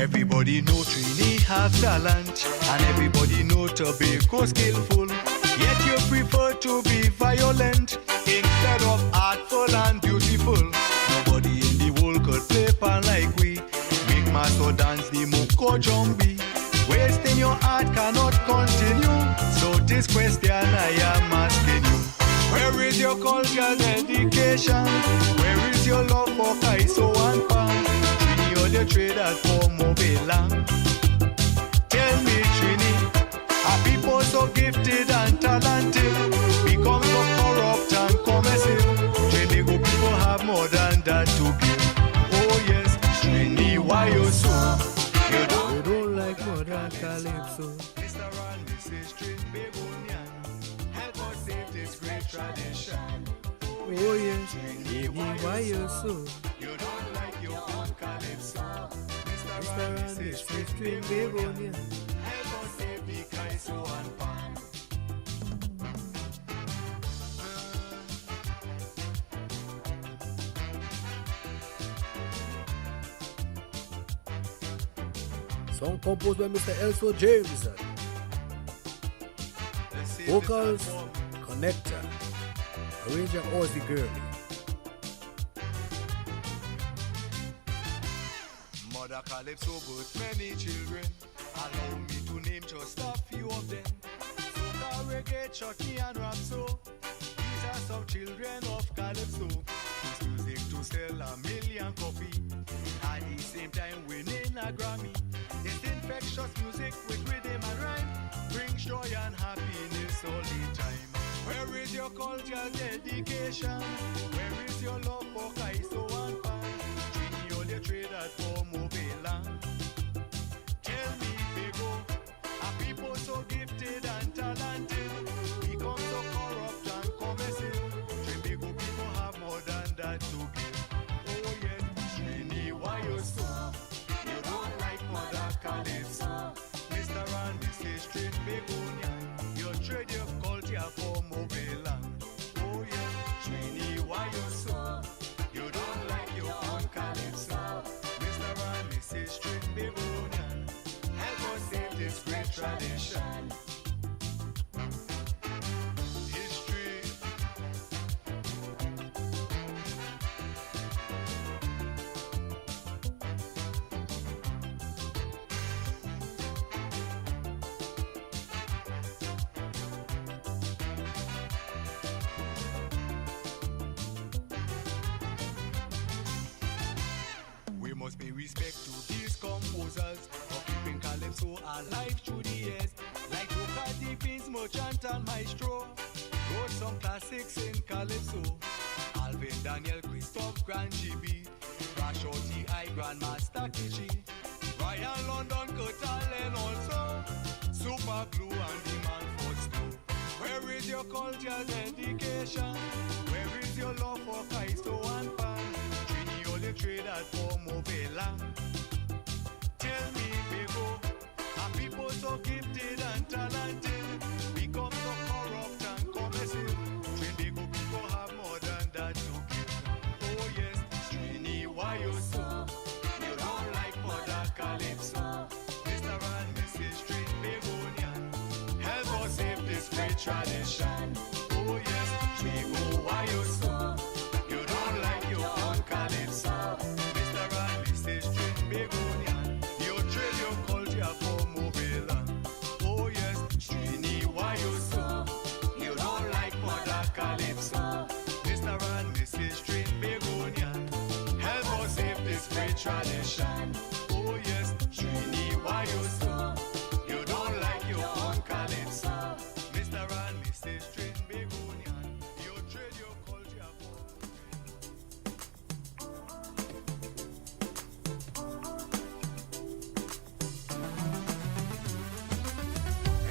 Everybody know Trini have talent, and everybody know Tobago skillful. Yet you prefer to be violent instead of artful and beautiful. Nobody in the world could play pan like we. Make master dance the Moko Jumbi. Wasting your art cannot continue. So this question I am asking you. Where is your culture dedication? Where is your love for Kaiso and Pan? Trini, all your trade at for Mobelang. Tell me, Trini, are people so gifted and talented become so corrupt and commercial? Trini, people have more than that to give. Oh yes, Trini, why you so? You don't like modern calypso. Mr. and Mrs. Trin Babonian, help us save this great tradition. Oh yes, Trini, why you so? You don't like your own calypso. Mr. and Mrs. Trin Babonian, help us save the Kaiso and Pan. Song composed by Mr. Elso James. Vocals, Connector. Arranger Ozzy Girl. Mother Calypso birthed many children. Allow me to name just a few of them. Soca, reggae, chutney and rap-so. These are some children of Calypso. This music to sell 1 million copies. At the same time winning a Grammy. This infectious music with rhythm and rhyme brings joy and happiness all the time. Where is your culture dedication? Where is your love for Kaiso and Pan? Trini, all your trade at for Mobelang. Tell me, Bego, are people so gifted and talented become so corrupt and commercial? Trini, people have more than that to give. Oh yes, Trini, why you so? You don't like mother calypso. Mr. and Mrs. Trin Babonian, you trade your culture for Mobelang. Oh yeah, Trini, why you so? You don't like your own calypso. Mr. and Mrs. Trin Babonian, help us save this great tradition. History. We must pay respect to these composers for keeping Calypso alive through the years. Like Roca Deepins, Merchant and Maestro wrote some classics in Calypso. Alvin, Daniel, Christoph, Grand GB, Rashoti, I, Grandmaster Kichi, Ryan, London, Kurt Allen also, Super Glue and the Man for Stew. Where is your culture dedication? Where is your love for Kaiso and Pan? Trini, all you trade at for Mobelang. Tell me, Bego, are people so gifted and talented become so corrupt and commercial? Trini, people have more than that to give. Oh yes, Trini, why you so? You don't like mother calypso. Mr. and Mrs. Trin Babonian, help us save this great tradition. Oh yes, Trini, why you so? You don't like your own calypso. Mr. and Mrs. Trin Babonian, you trade your culture for Mobelang. Oh yes, Trini, why you so? You don't like mother calypso. Mr. and Mrs. Trin Babonian, help us save this great tradition. Oh yes, Trini, why you so? You don't like your own calypso. Mr. and Mrs. Trin Babonian, you trade your culture for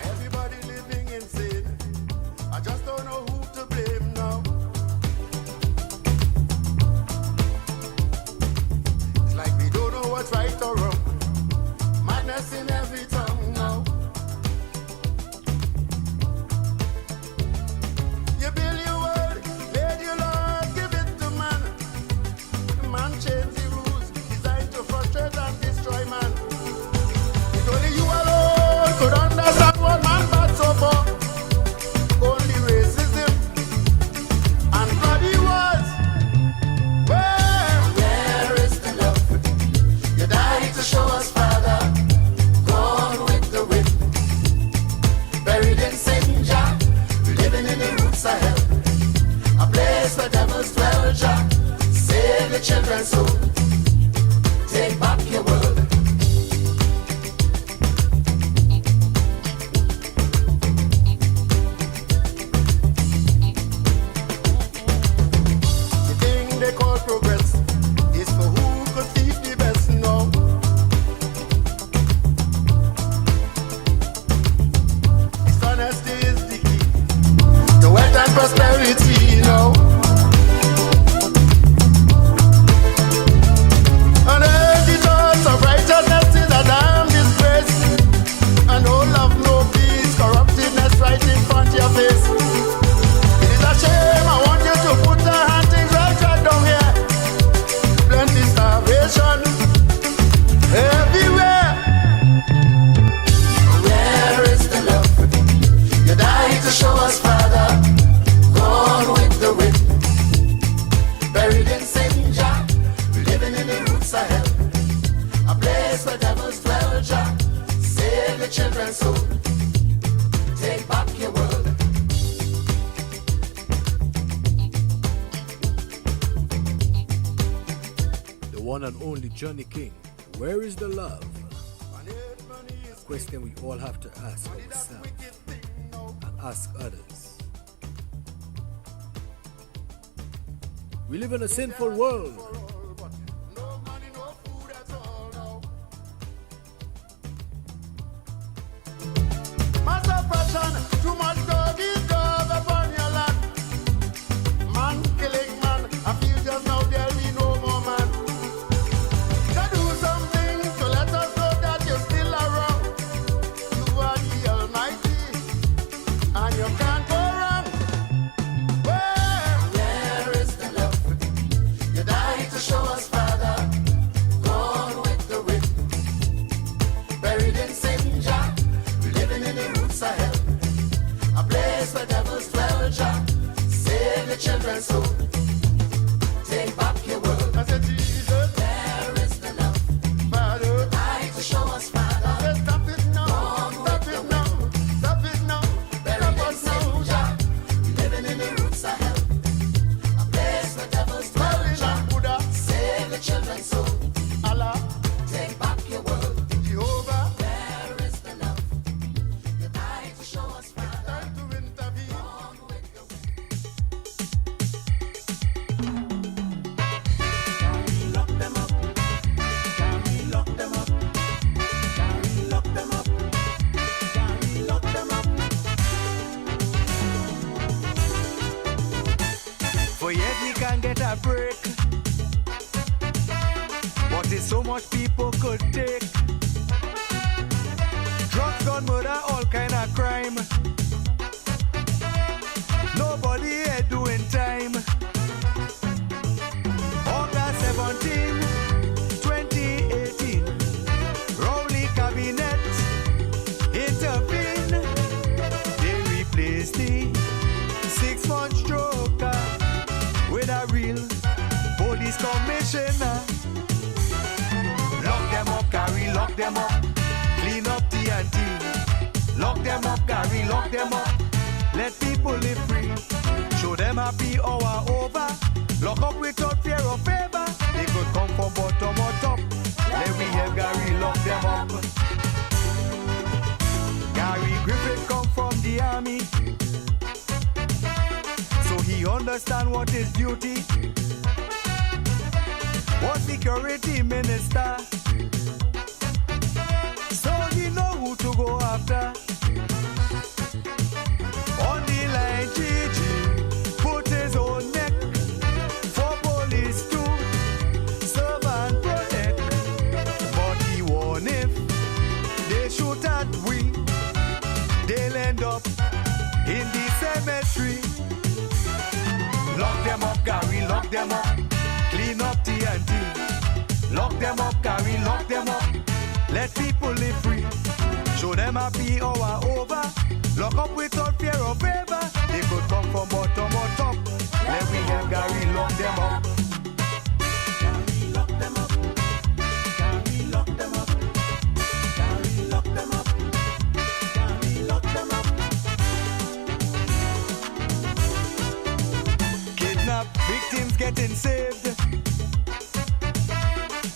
Everybody living in sin. I just don't know who to blame now. It's like we don't know what's right roots of hell. A place where devils dwell, Jah. Save the children's soul. Take back your world. The thing they call progress is for who could thief the best now. Dishonesty is the key to wealth and prosperity, you know. And every thought of righteousness is a damn disgrace. And no love, no peace, corruptedness right in front of your face. It is a shame, I want you to put the hand things right down here. Plenty starvation everywhere. Where is the love? You died to show us, Father. Gone with the wind. Buried in sin, Jah. Living in the roots of hell. A place where devils dwell, Jah. Save the children's soul. Take back your world. The one and only Johnny King. Where is the love? A question we all have to ask ourselves and ask others. We live in a sinful world. No money, no food at all now. Mass oppression, too much dog is dog upon your land. Man killing man, I feel just now there'll be no more man. So do something to let us know that you're still around. You are the Almighty, and you can't go wrong. Where is the love? You died to show us, Father. Gone with the wind. Buried in sin, Jah. Living in the roots of hell. A place where devils dwell, Jah. Save the children's soul. Take back your world. I said, Jesus, where is the love? Father, died to show us, Father. Stop it now. Stop it now. Stop it now. Buried in sin, Jah. Living in the roots of hell. A place where devils dwell, Jah. Save the children's soul. Allah, take back your world. Jehovah, where is the love? You died to show us, Father. Time to intervene. Gone with the Can we lock them up? Can we lock them up? Can we lock them up? Can we lock them up? For yet we can get a break. But there's so much people could take. Drugs, gun, murder, all kind of crime. Nobody here doing time. August 17, 2018. Rowley Cabinet intervene. They replace the 6-month stroker with a real police commissioner. Lock them up, Gary, lock them up. Clean up TNT. Lock them up, Gary, lock them up. Let people live free. Show them happy hour over. Lock up without fear or favor. They could come from bottom or top. Let me have Gary lock them up. Gary Griffin come from the army, so he understand what is duty. Was security minister, so he know who to go after. On the line, Gigi put his own neck for police to serve and protect. But he warned if they shoot at we, they'll end up in the cemetery. Lock them up, Gary, lock them up. Clean up TNT. Lock them up, Gary, lock them up. Let people live free. Show them happy hour over. Lock up without fear or favor. They could come from bottom or top. Let me have Gary lock them up. Gary lock them up. Gary lock them up. Gary lock them up. Gary lock them up. team's getting saved.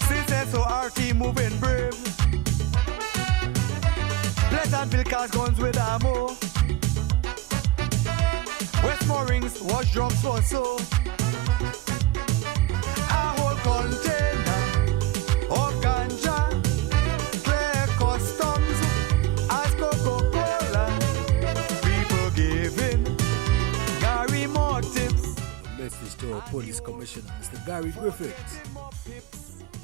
Since so our team moving brave. Pleasantville cars guns with ammo. Westmore's was drums for so. A whole container of ganja, clear customs as Coca-Cola. People giving Gary more tips. A message to our police commissioner, Mr. Gary Griffith.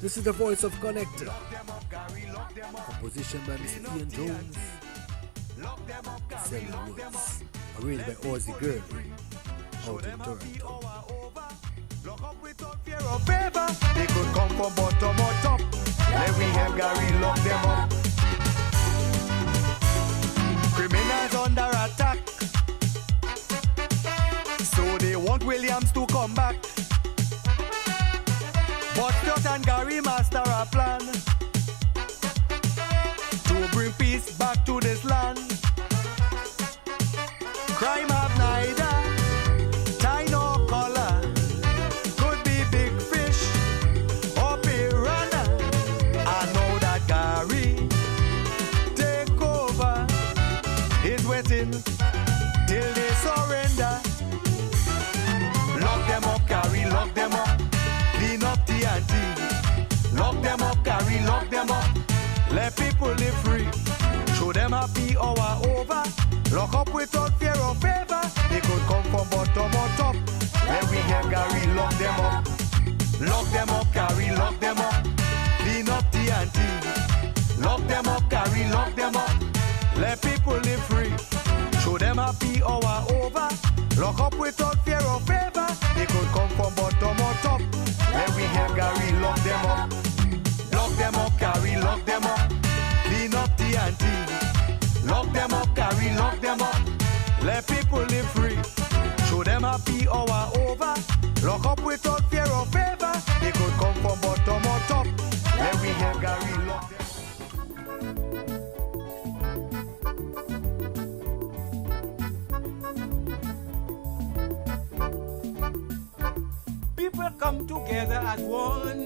This is the voice of Connector. Composition by Mr. Ian Jones. 7 Roots. Arranged by Ozzy Girl. Out in Toronto. They could come from bottom or top. Let we have Gary lock them up. Criminals under attack. So they want Williams to come back. But Stuart and Gary master a plan to bring peace back to this land. Crime have neither tie nor color. Could be big fish or piranha. I know that Gary take over. Is waiting till they surrender. Lock them up, Gary, lock them up. Clean up TNT. Lock them up, Gary, lock them up. Let people live free. Show them happy hour over. Lock up without fear or favor. They could come from bottom or top. Let we have Gary, lock them up. Lock them up, Gary, lock them up. Clean up TNT. Lock them up, Gary, lock them up. Let people live free. Show them happy hour over. Lock up without fear or favor. They could come from bottom or top. Let we have Gary, lock them up. Lock them up, Gary, lock them up. Clean up TNT. Lock them up, Gary, lock them up. Let people live free. Show them happy hour over. Lock up without fear or favor. They could come from bottom or top. Let we have Gary, lock them up. People come together as one,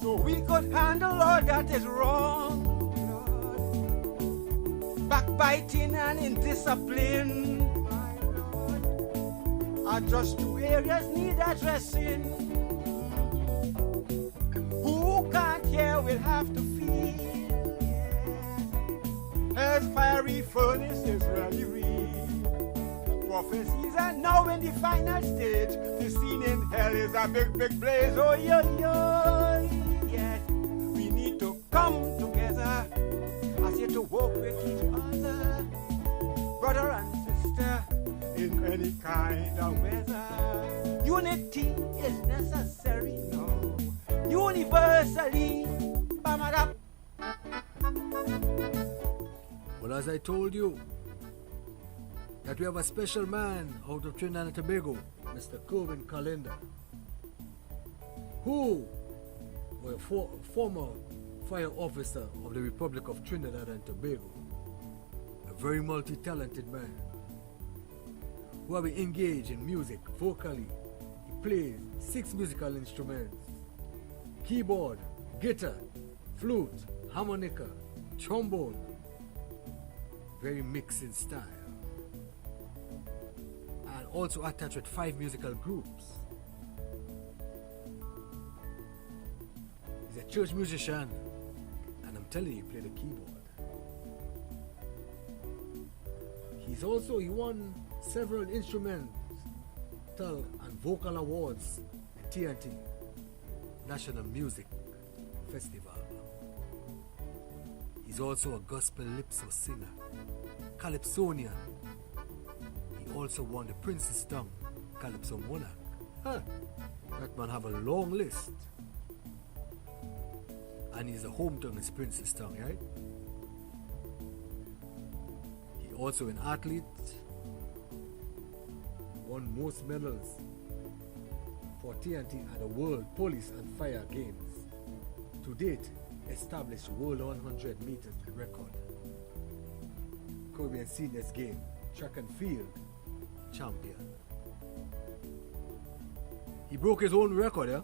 so we could handle all that is wrong. Backbiting and indiscipline are just two areas need addressing. Who can't hear will have to feel. As fiery furnace is really real. Prophecies are now in the final stage. The scene in hell is a big, big blaze. Oh, yo, yo, yes. We need to come together. I say to work with each other, brother and sister, in any kind of weather. Unity is necessary now, universally. Bam-a-dap. Well, as I told you, that we have a special man out of Trinidad and Tobago, Mr. Curwin Callender, who was a former fire officer of the Republic of Trinidad and Tobago, a very multi-talented man, who have been engaged in music vocally. He plays 6 musical instruments: keyboard, guitar, flute, harmonica, trombone, very mixed in style. Also attached with 5 musical groups. He's a church musician, and I'm telling you, he played the keyboard. He won several instrumental and vocal awards at TNT National Music Festival. He's also a gospel calypso singer, calypsonian. Also won the Prince's Tongue Calypso Monarch. That man have a long list. And his home tongue is Prince's Tongue, right? He also an athlete. Won most medals for TNT at the World Police and Fire Games. To date, established World 100 meters record. Caribbean Seniors Game, track and field champion. He broke his own record, yeah?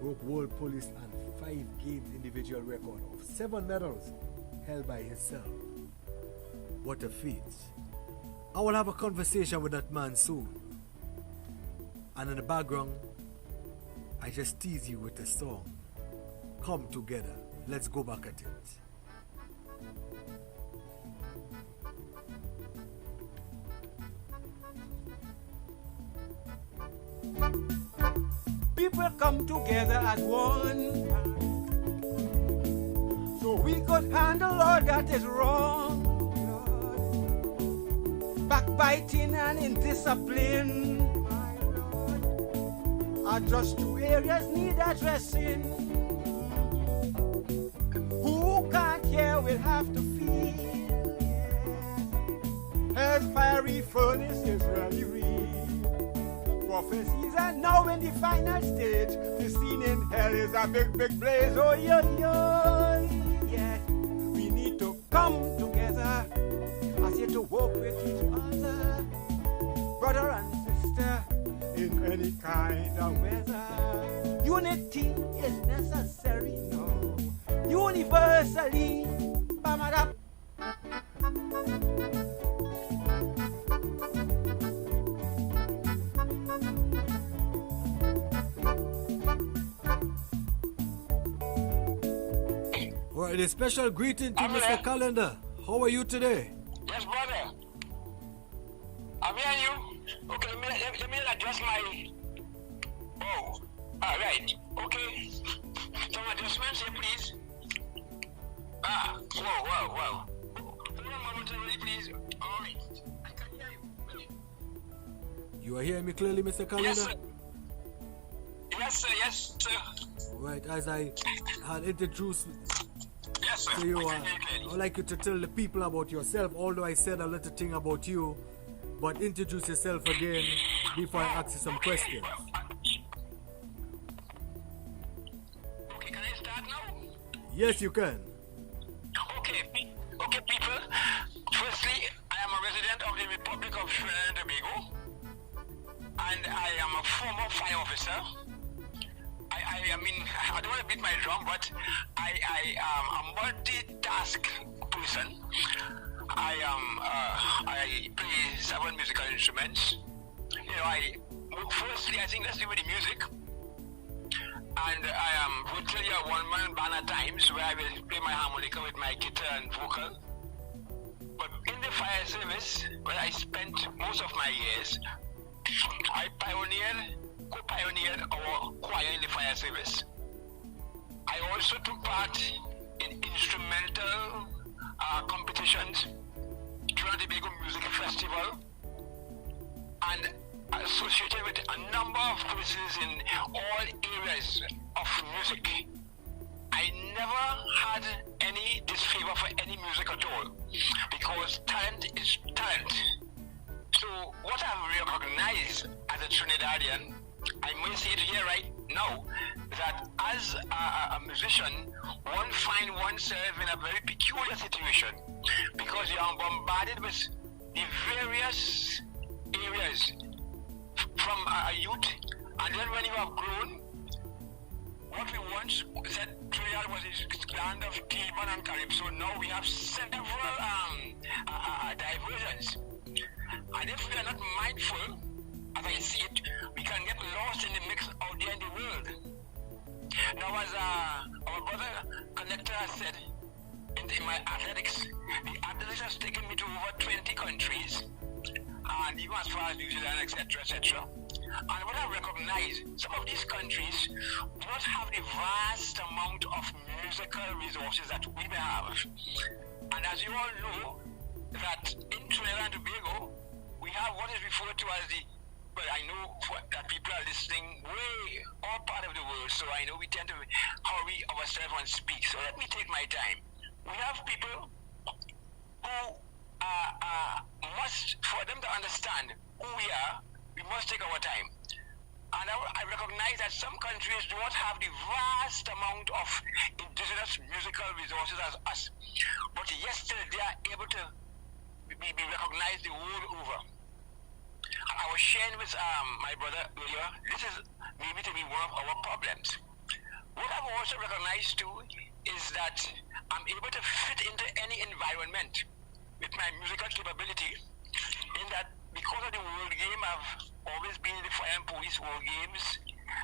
Broke world police and 5 games individual record of 7 medals held by himself. What a feat. I will have a conversation with that man soon. And in the background, I just tease you with a song. Come together, let's go back at it. People come together as one, so we could handle all that is wrong. Lord. Backbiting and indiscipline, my Lord, are just 2 areas need addressing. Who can't hear will have to feel. Yes. Hell's fiery furnace is really real. Prophecies are now in the final stage. The scene in hell is a big, big blaze. Oh, yo, yo. Yeah, we need to come together. I say to work with each other, brother and sister, in any kind of weather. Unity is necessary now, universally. Bam it up. Alright, a special greeting to Mr. Callender. How are you today? Yes, brother. I'm hearing you. Okay, let me adjust my... Oh, alright. Okay. Some adjustments here, please. Whoa. Hold on a moment, please. Alright. I can hear you. You are hearing me clearly, Mr. Callender? Yes, sir. Alright, as I had introduced Yes, sir. to you, I can hear you I clearly. would like you to tell the people about yourself, although I said a little thing about you, but introduce yourself again before I ask you some questions. Okay, can I start now? Yes, you can. Okay, people. Firstly, I am a resident of the Republic of Trinidad and Tobago, and I am a former fire officer. I mean, I don't want to beat my drum, but I am a multitask person. I play 7 musical instruments. You know, firstly, I think let's do with the music. And I am virtually a one-man band at times, where I will play my harmonica with my guitar and vocal. But in the fire service, where I spent most of my years, I co-pioneered our choir in the fire service. I also took part in instrumental competitions, Trinidad and Tobago Music Festival, and associated with a number of courses in all areas of music. I never had any disfavor for any music at all, because talent is talent. So what I've recognized as a Trinidadian, I may say it here right now, that as a musician, one finds oneself in a very peculiar situation, because you are bombarded with the various areas from a youth, and then when you have grown, what we once said Trinidad was a land of Cuban and Calypso. Now we have several diversions. And if we are not mindful, as I see it, we can get lost in the mix out there in the world. Now, as our brother Connector said, in my athletics, the athletics has taken me to over 20 countries, and even as far as New Zealand, etc. And what I recognize, some of these countries do not have the vast amount of musical resources that we may have. And as you all know, that in Trinidad and Tobago, we have what is referred to as the, well, I know that people are listening way all part of the world, so I know we tend to hurry ourselves and speak. So let me take my time. We have people who must, for them to understand who we are, we must take our time. And I recognize that some countries do not have the vast amount of indigenous musical resources as us. But yet still they are able to be recognized the world over. And I was sharing with my brother earlier, this is maybe to be one of our problems. What I've also recognized too is that I'm able to fit into any environment with my musical capability, in that because of the world game, I've always been in the fire and police world games,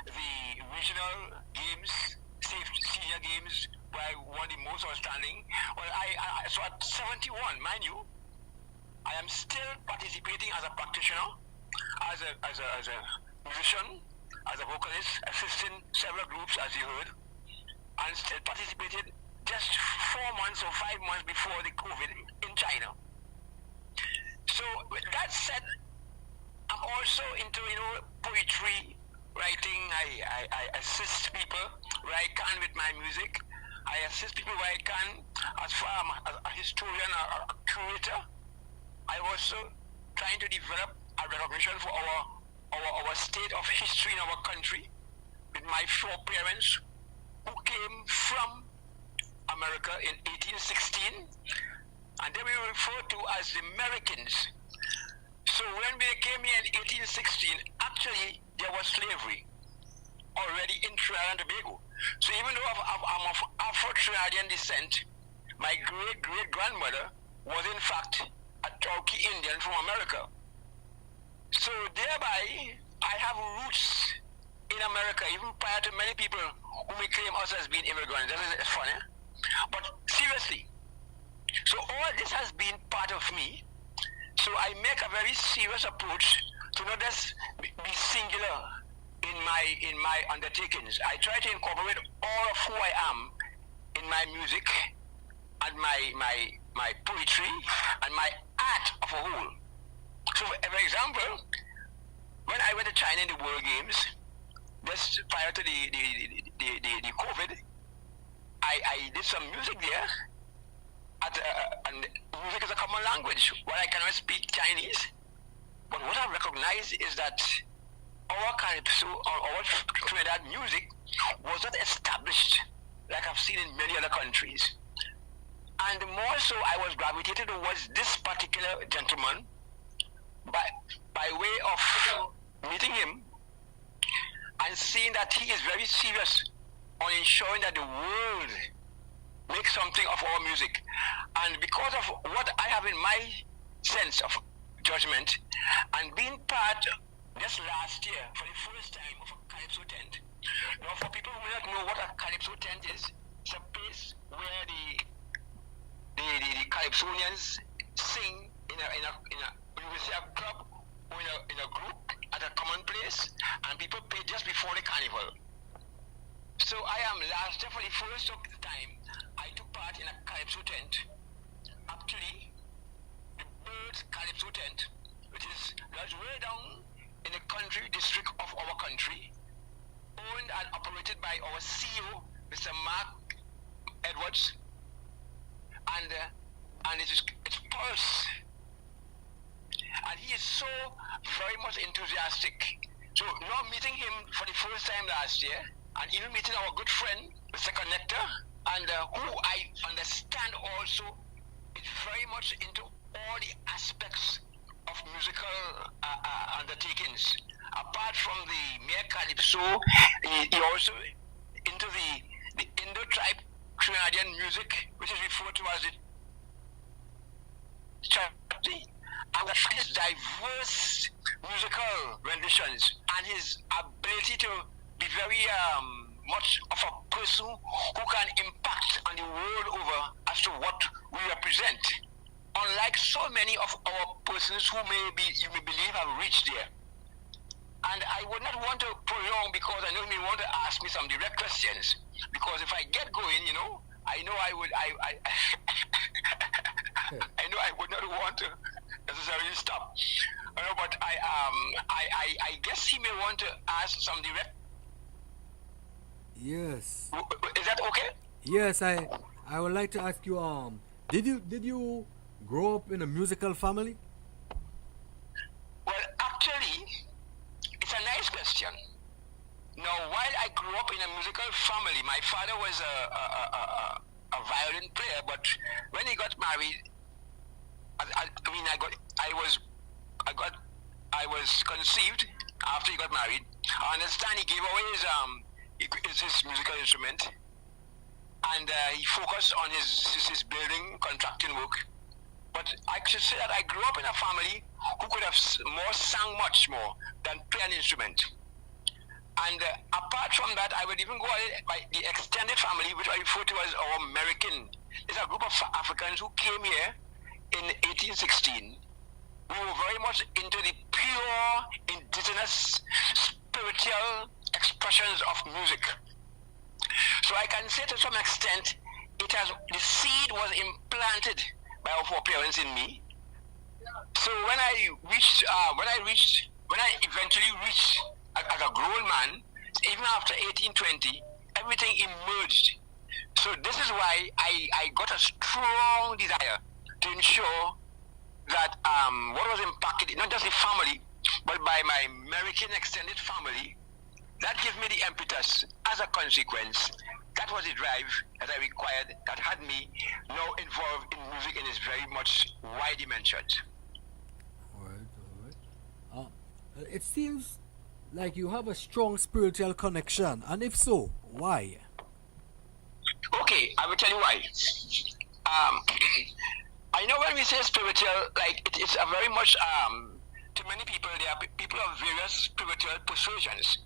the regional games, senior games, where I won the most outstanding. Well, so at 71, mind you, I am still participating as a practitioner, as a musician, as a vocalist, assisting several groups, as you heard, and still participated just 4 months or 5 months before the COVID in China. So with that said, I'm also into poetry, writing. I assist people where I can with my music. I assist people where I can as far as a historian or a curator. I also trying to develop a recognition for our state of history in our country, with my foreparents who came from America in 1816, and they were referred to as the Americans. So when they came here in 1816, actually there was slavery already in Trinidad and Tobago. So even though I'm of Afro-Trinidadian descent, my great-great-grandmother was in fact a Turkey Indian from America. So thereby, I have roots in America, even prior to many people who may claim us as being immigrants. That is funny. But seriously, so all this has been part of me. So I make a very serious approach to not just be singular in my undertakings. I try to incorporate all of who I am in my music and my poetry and my art of a whole. So for example, when I went to China in the World Games, just prior to the COVID, I did some music there. And music is a common language. While I cannot speak Chinese, but what I recognize is that our calypso or our Trinidad music was not established like I've seen in many other countries. And more so, I was gravitated towards this particular gentleman by way of meeting him and seeing that he is very serious on ensuring that the world make something of our music. And because of what I have in my sense of judgment, and being part just last year for the first time of a calypso tent. Now for people who may not know what a calypso tent is, it's a place where the calypsonians sing in a club or in a group at a common place, and people pay just before the carnival. So I am last year for the first time I took part in a calypso tent. Actually, the Birds Calypso tent, which is way down in the country district of our country, owned and operated by our CEO, Mr. Mark Edwards, and it's Pulse. And he is so very much enthusiastic. So now meeting him for the first time last year, and even meeting our good friend, Mr. Connector, and who I understand also is very much into all the aspects of musical undertakings. Apart from the mere calypso, he also into the Indo-tribe Trinidadian music, which is referred to as the chapti, and his diverse musical renditions and his ability to be very much of a person who can impact on the world over as to what we represent. Unlike so many of our persons who you may believe have reached there. And I would not want to prolong because I know you may want to ask me some direct questions. Because if I get going, I know I would I know I would not want to necessarily stop. But I guess he may want to ask some direct. Yes. Is that okay? Yes, I would like to ask you, did you grow up in a musical family? Well, actually, it's a nice question. Now, while I grew up in a musical family, my father was a violin player, but when he got married, mean, I was conceived after he got married. I understand he gave away his musical instrument, and he focused on his building contracting work. But I should say that I grew up in a family who could have sang much more than play an instrument. And apart from that, I would even go by the extended family, which I refer to as our American. There's a group of Africans who came here in 1816. We were very much into the pure, indigenous, spiritual expressions of music. So I can say to some extent, the seed was implanted by our foreparents in me. So when I eventually reached as a grown man, even after 1820, everything emerged. So this is why I got a strong desire to ensure that what was impacted, not just the family, but by my American extended family, that gave me the impetus. As a consequence, that was the drive that I required, that had me now involved in music in its very much wide dimensions. All right. It seems like you have a strong spiritual connection, and if so, why? Okay, I will tell you why. I know when we say spiritual, like it's a very much to many people, there are people of various spiritual persuasions,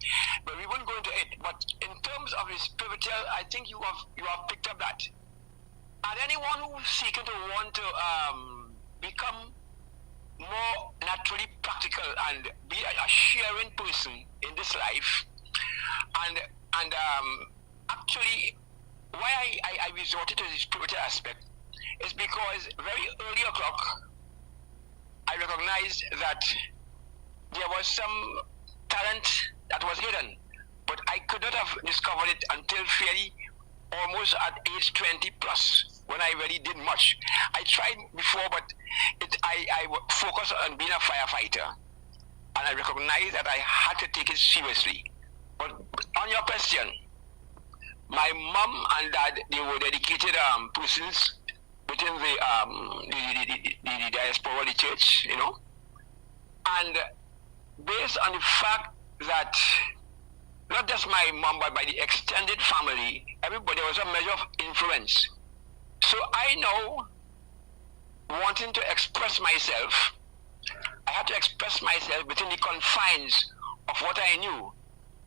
but we won't go into it. But in terms of the spiritual, I think you have picked up that. And anyone who's seeking to want to become more naturally practical and be a sharing person in this life, and actually, why I resorted to the spiritual aspect is because very early o'clock, I recognized that there was some talent that was hidden, but I could not have discovered it until fairly almost at age 20 plus, when I really did much. I tried before, but I focused on being a firefighter, and I recognized that I had to take it seriously. But on your question, my mom and dad, they were dedicated persons within the diaspora of the church, you know. And based on the fact that not just my mom, but by the extended family, everybody, there was a measure of influence. So I know, wanting to express myself, I had to express myself within the confines of what I knew.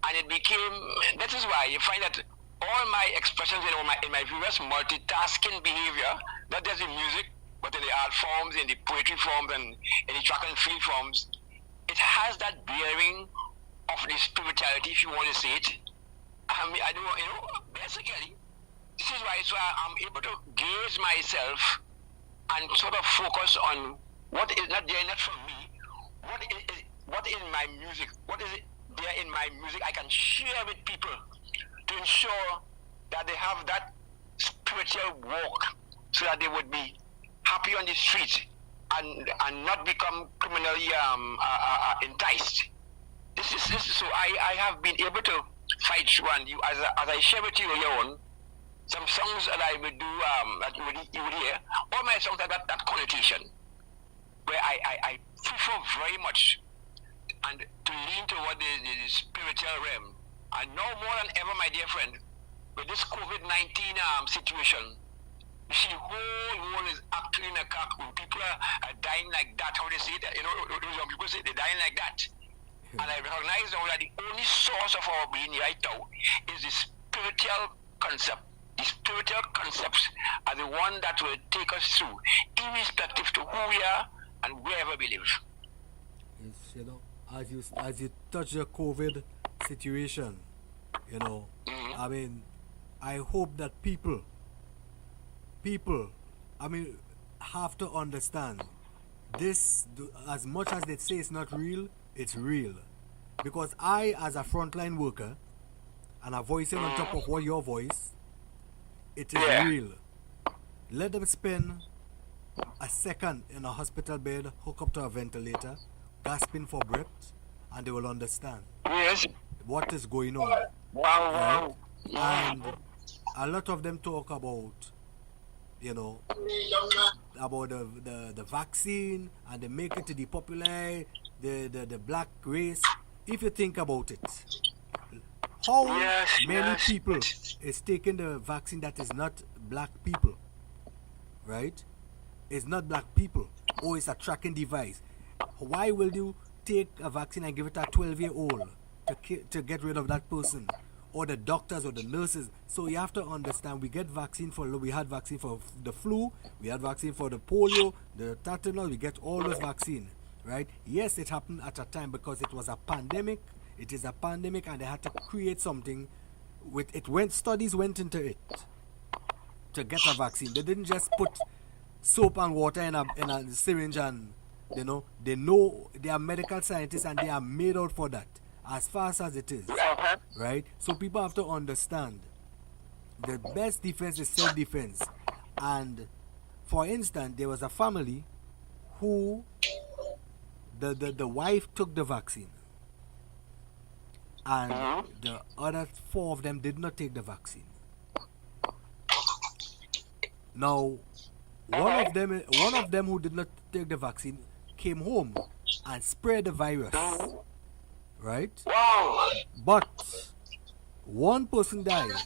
And it became, that is why you find that all my expressions in my various multitasking behavior, not just in music, but in the art forms, in the poetry forms, and in the track and field forms, it has that bearing of the spirituality, if you want to say it. I mean, I don't, you know, basically, this is why I'm able to gauge myself and sort of focus on what is not there, not for me, what in my music, what is it there in my music I can share with people to ensure that they have that spiritual walk, so that they would be happy on the street and not become criminally enticed. This is so I have been able to fight through, and you, as I share with you earlier on, some songs that I would do that you would hear, all my songs have that connotation, where I prefer very much and to lean toward the spiritual realm. And now more than ever, my dear friend, with this COVID-19 situation, you see, the whole world is actually in a cock. When people are dying like that, how they say that, you know, those young people say they're dying like that. And I recognize now that the only source of our being right now is the spiritual concept. The spiritual concepts are the one that will take us through, irrespective to who we are and wherever we live. Yes, you know, as you touch the COVID situation, you know, I mean, I hope that people, I mean, have to understand this. As much as they say it's not real, it's real. Because I, as a frontline worker, and a voicing on top of what your voice, it is real. Let them spend a second in a hospital bed, hook up to a ventilator, gasping for breath, and they will understand what is going on. Right? And a lot of them talk about, you know, the vaccine and they make it to depopulate the black race. If you think about it, how many people is taking the vaccine that is not black people, right? It's not black people, or it's a tracking device. Why will you take a vaccine and give it a 12-year-old to get rid of that person, or the doctors or the nurses? So you have to understand, we had vaccine for the flu, we had vaccine for the polio, the tetanus, we get all those vaccine, right? Yes, it happened at a time because it was a pandemic. It is a pandemic, and they had to create something with it. When studies went into it to get a vaccine, they didn't just put soap and water in a syringe, and they know they are medical scientists and they are made out for that, as fast as it is, right? So people have to understand the best defense is self-defense. And for instance, there was a family who the wife took the vaccine, and the other 4 of them did not take the vaccine. Now, one of them who did not take the vaccine came home and spread the virus, right? Wow. But one person died.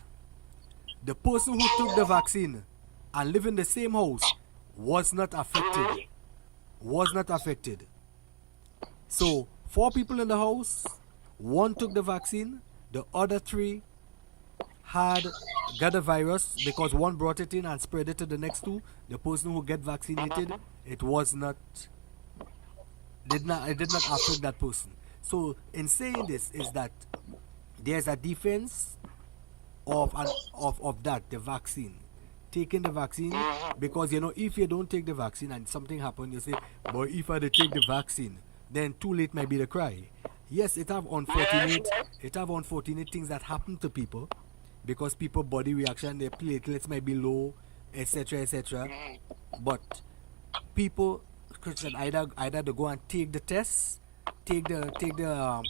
The person who took the vaccine and lived in the same house was not affected. So 4 people in the house, 1 took the vaccine, the other 3 got the virus because 1 brought it in and spread it to the next 2. The person who get vaccinated, it did not affect that person. So in saying this is that there's a defense of that, the vaccine, taking the vaccine, because if you don't take the vaccine and something happens, you say, but if I take the vaccine, then too late might be the cry. Yes, it have unfortunate things that happen to people, because people body reaction, their platelets might be low, etc. But people should either to go and take the test, take the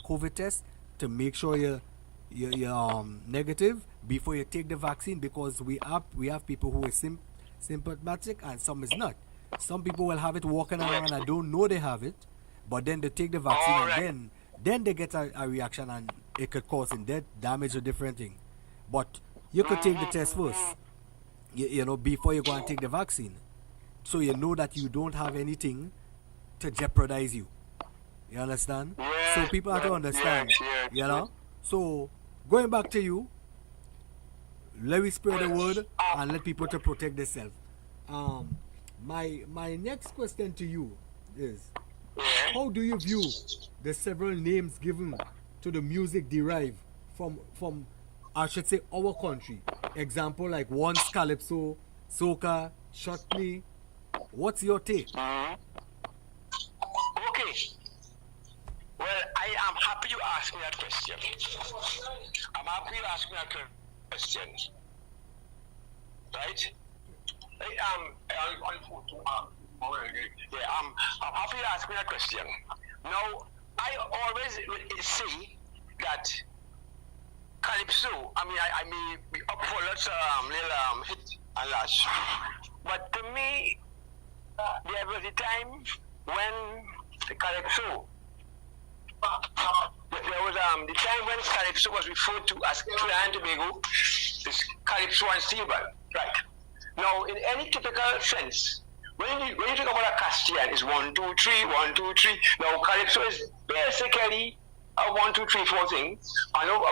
COVID test to make sure you're negative before you take the vaccine, because we have people who is symptomatic and some is not. Some people will have it walking around and I don't know they have it, but then they take the vaccine and then they get a reaction and it could cause death, damage, or different thing. But you could take the test first, before you go and take the vaccine, so you know that you don't have anything to jeopardize you. You understand? So people have to understand, So going back to you, let me spread the word and let people to protect themselves. My next question to you is, how do you view the several names given to the music derived from I should say our country? Example like once calypso, soca, shortly. What's your take? Okay. Well, I am happy you asked me that question. I'm happy you asked me that question. Right? I'm happy you asked me that question. Now, I always say that calypso, I may be up for lots of little hit and lash, but to me, there was a time when the calypso, there was the time when calypso was referred to as Trinidad and Tobago, this calypso and steelband, right? Now, in any typical sense, when you talk about a Castellan, it's 1, 2, 3, 1, 2, 3. Now, calypso is basically a 1, 2, 3, 4 thing. I know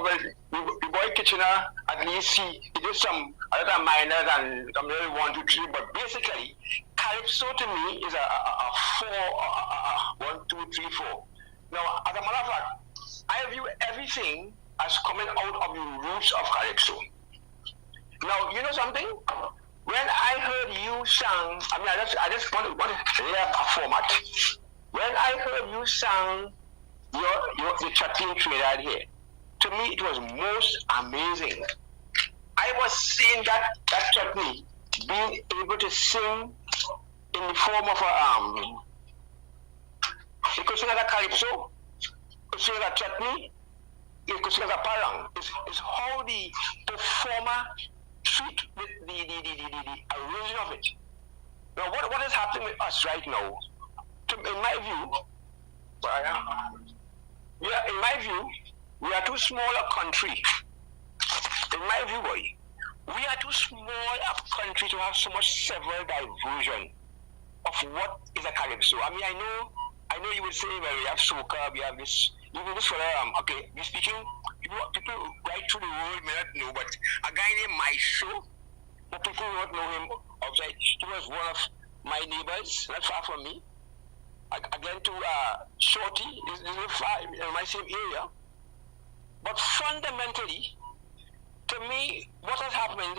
the boy Kitchener, at least he did some other minors and some little 1, 2, 3, but basically, calypso to me is a 4, 1, 2, 3, 4. Now, as a matter of fact, I view everything as coming out of the roots of calypso. Now, you know something? When I heard you sing, I just want to lay up a format. When I heard you sing the chutney in Trinidad here, to me it was most amazing. I was seeing that chutney being able to sing in the form of you could sing as a calypso, you could sing as a chutney, you could sing as a parang. It's how the performer treat the arrangement of it. Now, what is happening with us right now? In my view, in my view, we are too small a country. In my view, boy, we are too small a country to have so much several diversion of what is a calypso. I mean, I know you would say, well, we have soca, we have this, even this for okay, we're speaking, people right through the world may not know, but a guy named Maestro, but people do not know him outside. He was one of my neighbors, not far from me. Again, to Shorty, is far in my same area. But fundamentally, to me, what has happened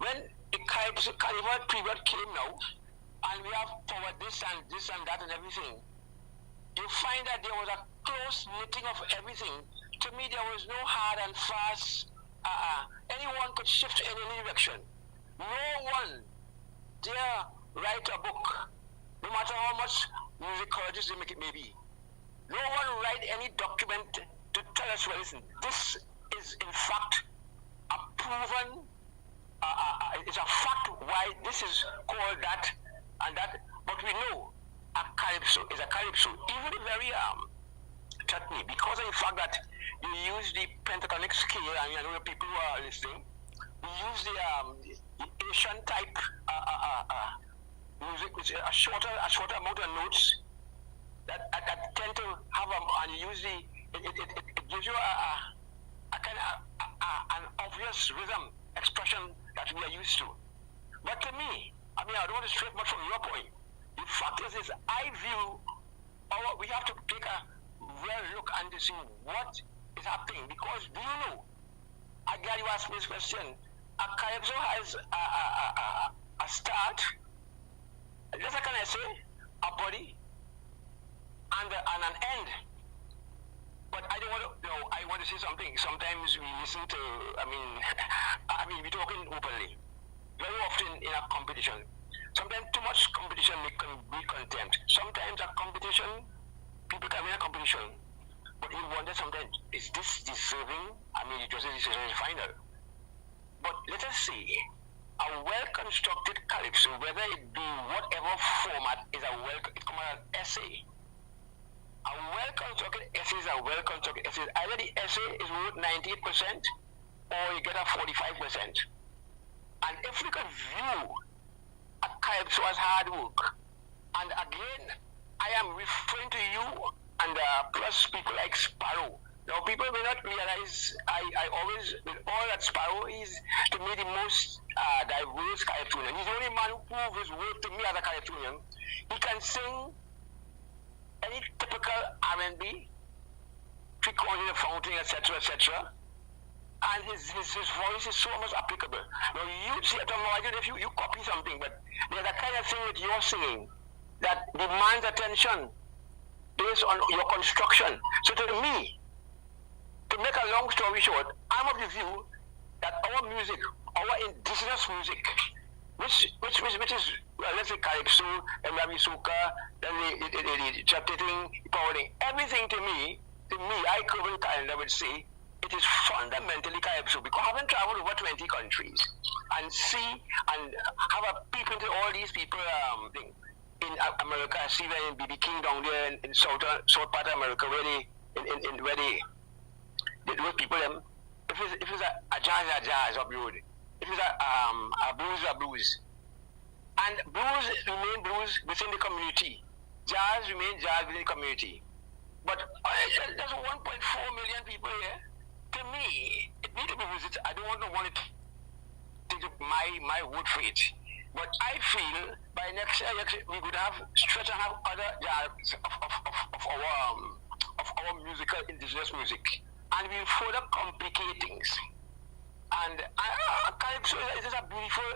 when the carnival period came now, and we have power this and that and everything, you find that there was a close knitting of everything. To me, there was no hard and fast. Anyone could shift in any direction. No one dare write a book, no matter how much musicologist they make it may be. No one write any document to tell us, well, listen, this is in fact a proven, it's a fact why this is called that and that, but we know a calypso is a calypso, even very chutney, because of the fact that you use the pentatonic scale, and I know the people who are listening, we use the Asian type music, which is a shorter amount of notes that tend to have and you use it gives you a kind of an obvious rhythm expression that we are used to. But to me, I mean, I don't want to stray much from your point. The fact is I view we have to take a real look and to see what is happening, because do you know, I'm glad you asked me this question, a calypso has a start, just like can I say, a body and an end. But I don't want to, no, I want to say something. Sometimes we listen to, I mean, we're talking openly. Very often in a competition, sometimes too much competition can be contempt. Sometimes a competition, people come in a competition, but you wonder sometimes, is this deserving? I mean, it was a final. But let us say, a well-constructed calypso, whether it be whatever format, is it comes as essay. A well-constructed essay is a well-constructed essay. Either the essay is worth 98% or you get a 45%. And if we could view a calypso as hard work, and again, I am referring to you and plus people like Sparrow. Now, people may not realize, I always, with all that Sparrow is, to me, the most diverse Calypsonian. He's the only man who proved his worth to me as a Calypsonian. He can sing any typical R&B, three-chords in the fountain, etc., etc., and his voice is so much applicable. Now, you see, I don't know if you copy something, but there's a kind of thing with your singing that demands attention based on your construction. So to me, to make a long story short, I'm of the view that our music, our indigenous music, which is, well, let's say calypso, and maybe soca, then the chaptering, powering, everything to me, I, Curwin Callender, would say, it is fundamentally calypso, because having traveled over 20 countries and see and have a peep into all these people in America, I see them in BB King down there in south part of America, where those people, if it's a jazz up the road, if it's a blues, and blues remain blues within the community, jazz remain jazz within the community. But there's 1.4 million people here. To me, it needs to be visited. I don't want to take my word for it. But I feel by next year we could have stretch and have other jazz of our musical indigenous music, and we'll further complicate things. And calypso is a beautiful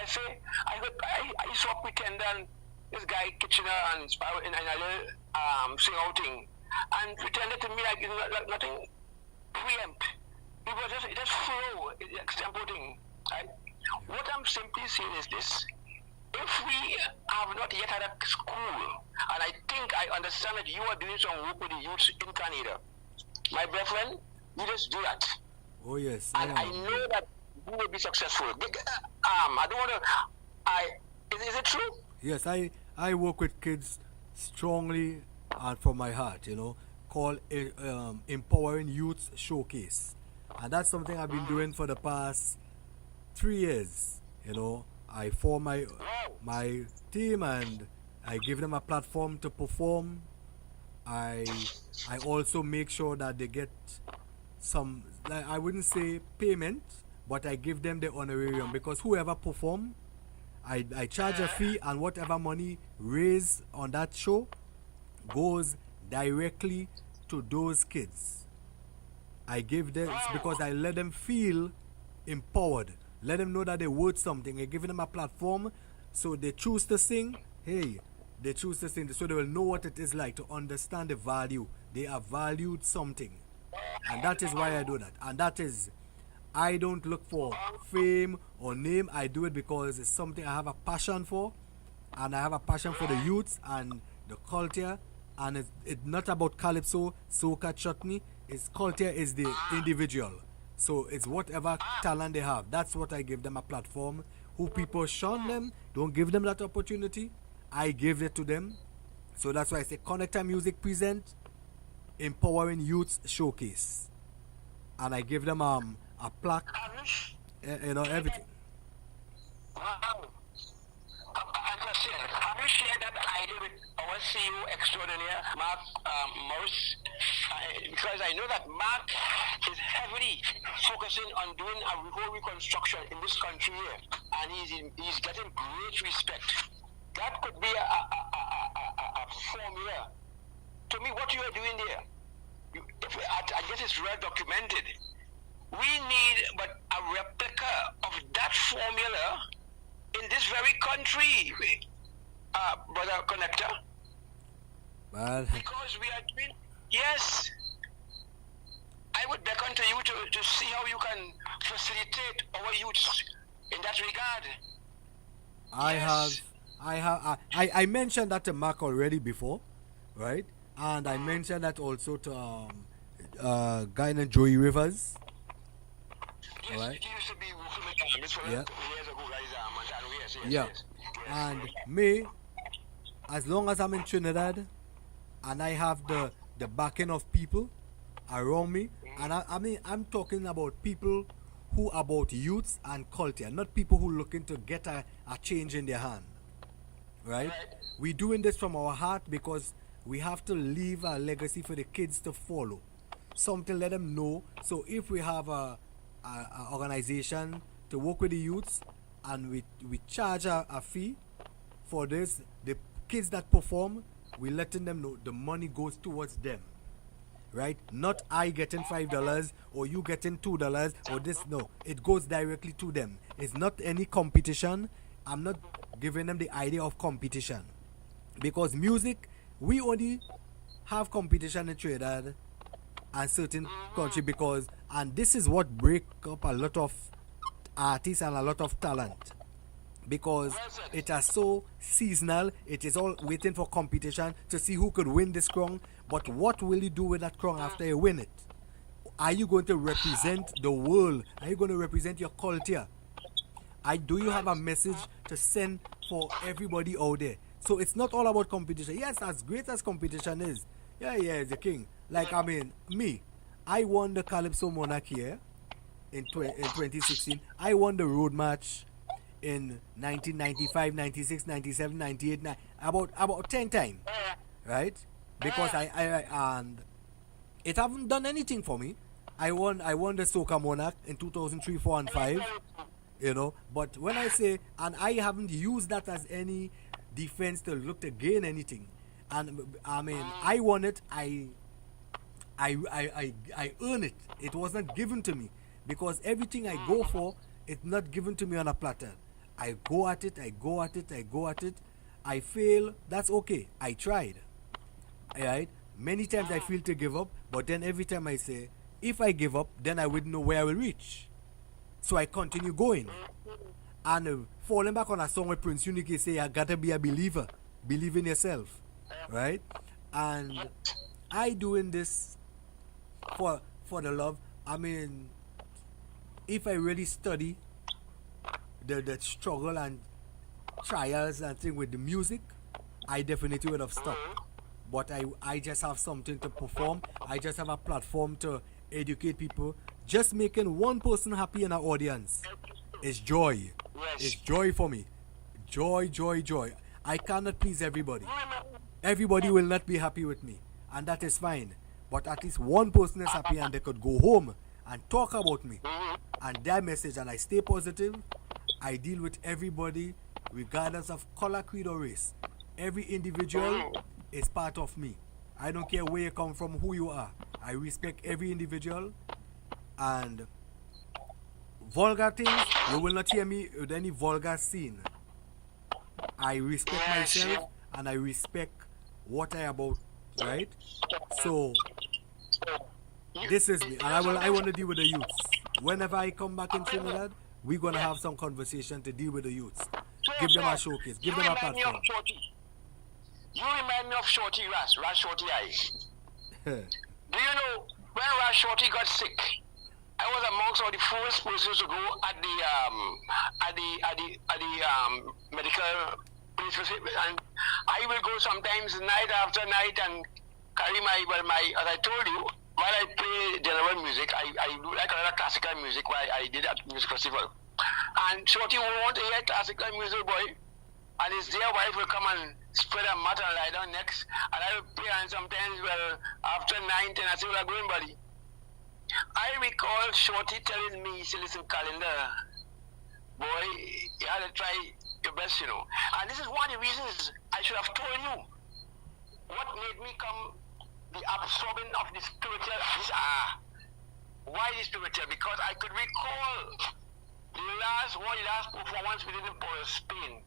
essay. I saw Pretender, this guy Kitchener and Sparrow in a little sing outing, and pretended to me like nothing preempt. It just flow, extemporating. Right? What I'm simply saying is this: if we have not yet had a school, and I think I understand that you are doing some work with the youth in Canada, my brethren, you just do that. Oh yes. And I know that who will be successful. I don't want to. Is it true? Yes, I work with kids strongly and from my heart, called Empowering Youth Showcase. And that's something I've been doing for the past 3 years. I form my team and I give them a platform to perform. I I also make sure that they get some, like, I wouldn't say payment, but I give them the honorarium because whoever perform, I charge a fee, and whatever money raised on that show goes directly to those kids. I give them because I let them feel empowered, let them know that they're worth something. I give them a platform, so they choose to sing. Hey, they choose to sing, so they will know what it is like to understand the value. They are valued something, and that is why I do that. And that is, I don't look for fame or name. I do it because it's something I have a passion for, and I have a passion for the youths and the culture. And it's not about calypso, soca, chutney. It's culture is the individual. So it's whatever talent they have. That's what I give them a platform. Who people shun them, don't give them that opportunity. I give it to them. So that's why I say Connector Music present Empowering Youth Showcase. And I give them a plaque, everything. Wow. I must say, have you shared that idea with our CEO extraordinaire, Mark Morris? Because I know that Mark is heavily focusing on doing a whole reconstruction in this country here, and he's getting great respect. That could be a formula. To me, what you are doing there, I guess it's well documented. We need but a replica of that formula in this very country, Brother Connector. Well, because we are doing, yes, I would beckon to you to see how you can facilitate our youths in that regard. I mentioned that to Mark already before, right? And I mentioned that also to a guy named Joey Rivers. Yes, right? he used to be working with Yeah. years ago, guys. Yeah. And me, as long as I'm in Trinidad and I have the backing of people around me, and I'm talking about people who about youths and culture, not people who looking to get a change in their hand. Right? We doing this from our heart because we have to leave a legacy for the kids to follow. Something let them know. So if we have a organization to work with the youths and we charge a fee for this, the kids that perform, we letting them know the money goes towards them, right? Not I getting $5 or you getting $2 or this. No, it goes directly to them. It's not any competition. I'm not giving them the idea of competition, because music, we only have competition in Trinidad and certain country and this is what break up a lot of artists and a lot of talent, because it is so seasonal. It is all waiting for competition to see who could win this crown. But what will you do with that crown after you win it? Are you going to represent the world? Are you going to represent your culture? Do you have a message to send for everybody out there? So it's not all about competition. Yes, as great as competition is, it's the king. Like, I won the Calypso Monarch here in 2016. I won the road match in 1995, 96, 97, 98, about 10 times, right? Because and it haven't done anything for me. I won the Soca Monarch in 2003, 4 and 5, but when I say, and I haven't used that as any defense to look to gain anything, and I won it. I earn it. It was not given to me, because everything I go for, it's not given to me on a platter. I go at it. I fail. That's okay. I tried. Right? Many times I feel to give up, but then every time I say, if I give up, then I wouldn't know where I will reach. So I continue going. And falling back on a song with Prince Unique say, I gotta be a believer. Believe in yourself. Right? And I doing this for the love. if I really study the struggle and trials and thing with the music, I definitely would have stuck. But I just have something to perform. I just have a platform to educate people. Just making one person happy in our audience is joy. It's joy for me. Joy, joy, joy. I cannot please everybody. Everybody will not be happy with me, and that is fine. But at least one person is happy and they could go home and talk about me and their message, and I stay positive. I deal with everybody regardless of color, creed, or race. Every individual is part of me. I don't care where you come from, who you are. I respect every individual, and vulgar things, you will not hear me with any vulgar scene. I respect myself and I respect what I about, right? So this is me, and I want to deal with the youths. Whenever I come back in Trinidad, we're gonna have some conversation to deal with the youths. Give them a showcase, give them a platform. You remind me of Shorty Ras Shorty I. Do you know when Ras Shorty got sick? I was amongst all the first persons to go at the medical place, and I will go sometimes night after night and carry my as I told you, while I play general music, I do like a lot of classical music while I did at music festival. And Shorty will want to hear classical music, boy. And his dear wife will come and spread a mat and lie down next. And I will play, and sometimes, well, after 9, 10, I say, well, I'm going, buddy. I recall Shorty telling me, he said, listen, Callender, boy, you had to try your best, you know. And this is one of the reasons I should have told you what made me come the absorbing of the spiritual. Why the spiritual? Because I could recall the last performance we did in Spain.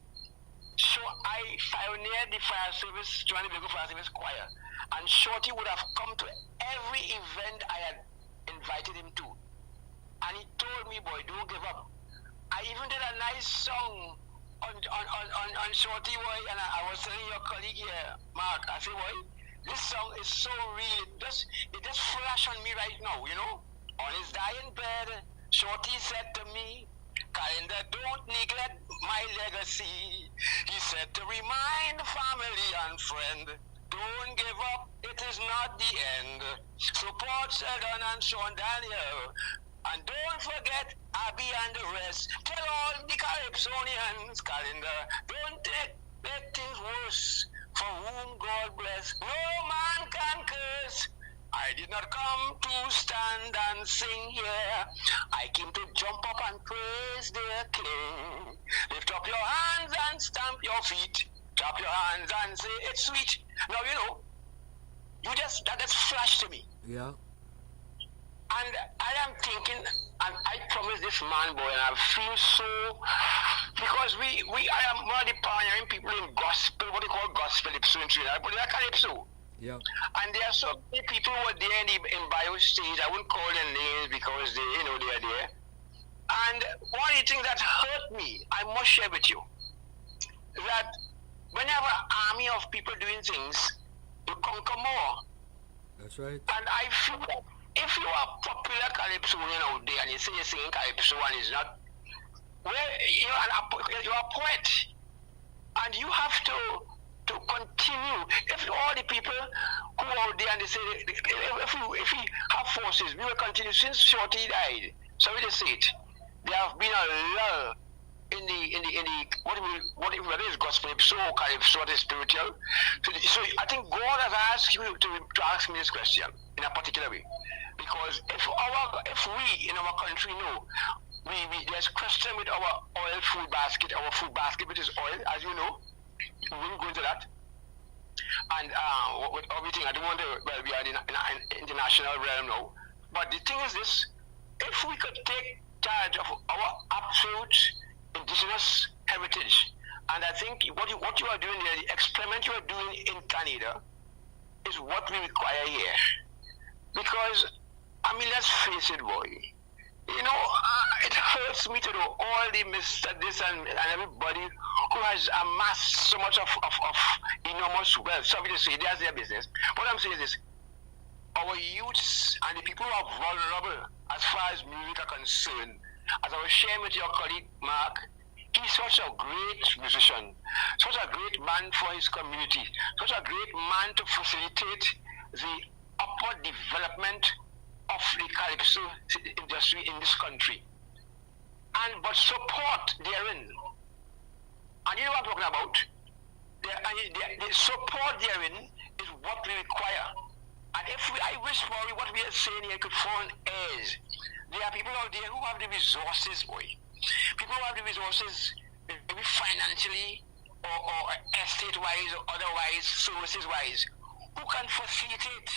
So I pioneered the fire service, joined the local fire service choir, and Shorty would have come to every event I had invited him to. And he told me, boy, don't give up. I even did a nice song on Shorty, boy, and I was telling your colleague here, Mark, I said, boy, this song is so real. It just flashed on me right now, you know. On his dying bed, Shorty said to me, Callender, don't neglect my legacy. He said to remind family and friend, don't give up, it is not the end. Support Sheldon and Sean Daniel. And don't forget Abby and the rest. Tell all the Calypsonians, Callender, don't make things worse. For whom God bless, no man can curse. I did not come to stand and sing here. I came to jump up and praise their King. Lift up your hands and stamp your feet. Clap your hands and say it's sweet. Now you know, that just flashed to me. Yeah. And I am thinking, and I promise this man, boy, and I feel so, because I am one of the pioneering people in gospel, what they call gospel calypso in Trinidad, but they are calypso. Yeah. And there are so many people who are there in bio stage. I wouldn't call their names because they are there. And one of the things that hurt me, I must share with you, that when you have an army of people doing things, you conquer more. That's right. And I feel that if you are popular calypsonian out there and you say you're singing calypso and it's not, well, you're a poet, and you have to continue. If all the people who are out there and they say, if we have forces, we will continue. Since Shorty died, sorry to say it, there have been a lull in the what is gospel, so calypso, what is spiritual. So I think God has asked you to ask me this question in a particular way, because if we in our country know there's question with our food basket, which is oil, as you know. We won't go into that. And with everything, I don't want to, well, we are in an international realm now. But the thing is this, if we could take charge of our absolute indigenous heritage, and I think what you are doing there, the experiment you are doing in Canada, is what we require here. Because, I mean, let's face it, boy. You know, it hurts me to know all the Mr. This and everybody who has amassed so much of enormous wealth. Sorry to say, that's their business. What I'm saying is this, our youths and the people who are vulnerable as far as music are concerned, as I was sharing with your colleague Mark, he's such a great musician, such a great man for his community, such a great man to facilitate the upward development of the calypso industry in this country. But support therein, and you know what I'm talking about, the support therein is what we require. And I wish for what we are saying here could fall on ears. There are people out there who have the resources, boy. People who have the resources, maybe financially or estate-wise or otherwise, services-wise, who can facilitate.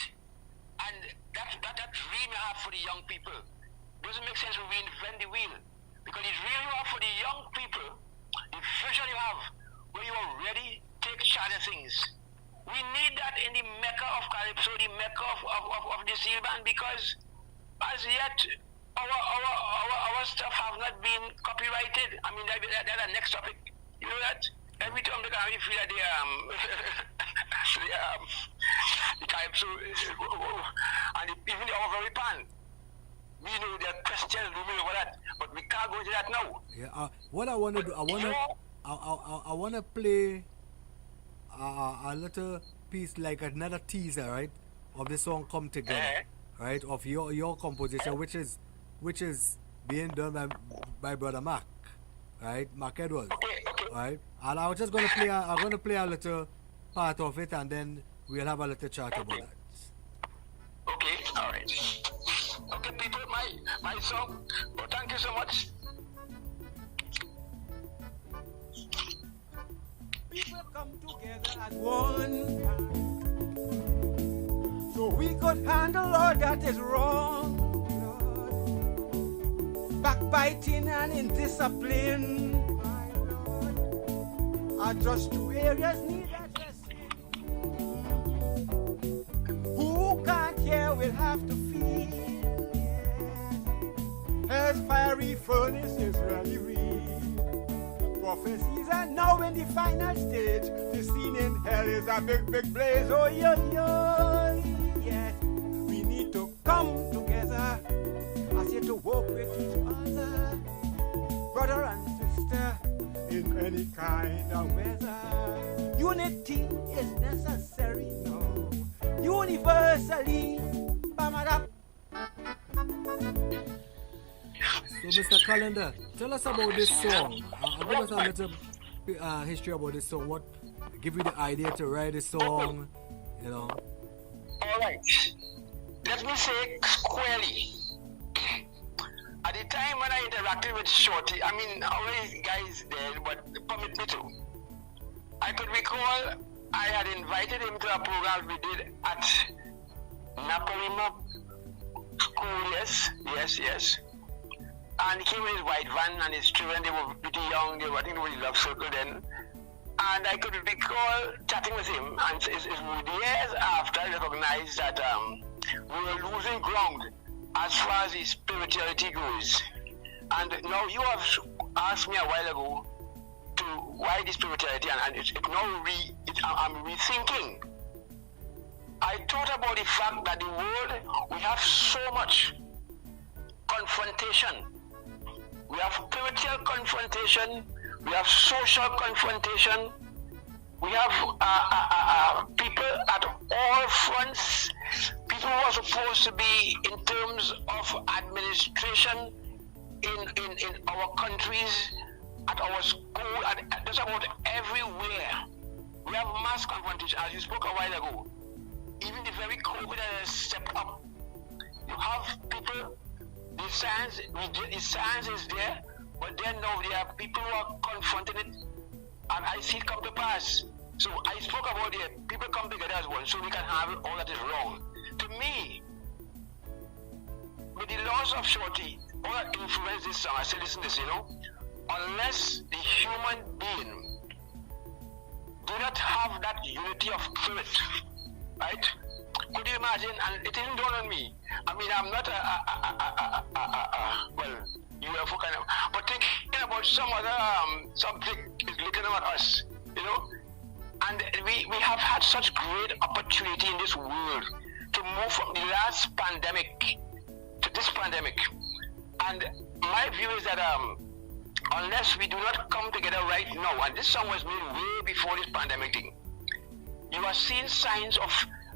And that dream you have for the young people doesn't make sense to reinvent the wheel. Because the dream you have for the young people, the vision you have, where you are ready to take charge of things. We need that in the mecca of calypso, the mecca of the seal band, because as yet our stuff have not been copyrighted. I mean, that's the next topic. You know that? Every time they can feel that the calypso, and even the very pan. We know there are questions looming over that, but we can't go into that now. Yeah. What I want to do, I want to play a little piece, like another teaser, right, of the song "Come Together," right, of your composition, which is being done by brother Mark, right, Mark Edwards, right. And I was just gonna play a little part of it, and then we'll have a little chat about that. Okay, all right. Okay, people, my song. Oh, thank you so much. People come together as one, so we could handle all that is wrong. Lord. Backbiting and indiscipline, my Lord, are just two areas need addressing. Who can't hear will have to feel. As fiery furnace is really real. Prophecies are now in the final stage. The scene in hell is a big, big blaze. Oh, yo, yes. We need to come together. I say to work with each other, brother and sister, in any kind of weather. Unity is necessary now. Universally. Bam-a-dap. So, Mr. Callender, tell us about this song. Give us a little history about this song. What give you the idea to write this song? You know. All right. Let me say squarely. At the time when I interacted with Shorty, I mean, always guys there, but permit me to. I could recall I had invited him to a program we did at Naparima School. Yes. And he came with his white van and his children. They were pretty young. I think they were in Love Circle then. And I could recall chatting with him. And it was years after I recognized that we were losing ground as far as the spirituality goes. And now you have asked me a while ago to why the spirituality, and I'm rethinking. I thought about the fact that the world, we have so much confrontation. We have spiritual confrontation, we have social confrontation, we have people at all fronts, people who are supposed to be in terms of administration in our countries, at our school, at just about everywhere. We have mass confrontation, as you spoke a while ago. Even the very COVID that has stepped up. You have people. The science is there, but then now there are people who are confronting it, and I see it come to pass. So I spoke about it. People come together as one, so we can have all that is wrong. To me, with the loss of Shorty, all that influenced this song, I said, listen to this, unless the human being do not have that unity of spirit, right? Could you imagine? And it didn't dawn on me. I mean, I'm not UFO kind of, but thinking about some other something is looking at us, And we have had such great opportunity in this world to move from the last pandemic to this pandemic. And my view is that unless we do not come together right now, and this song was made way before this pandemic thing, you are seeing signs of,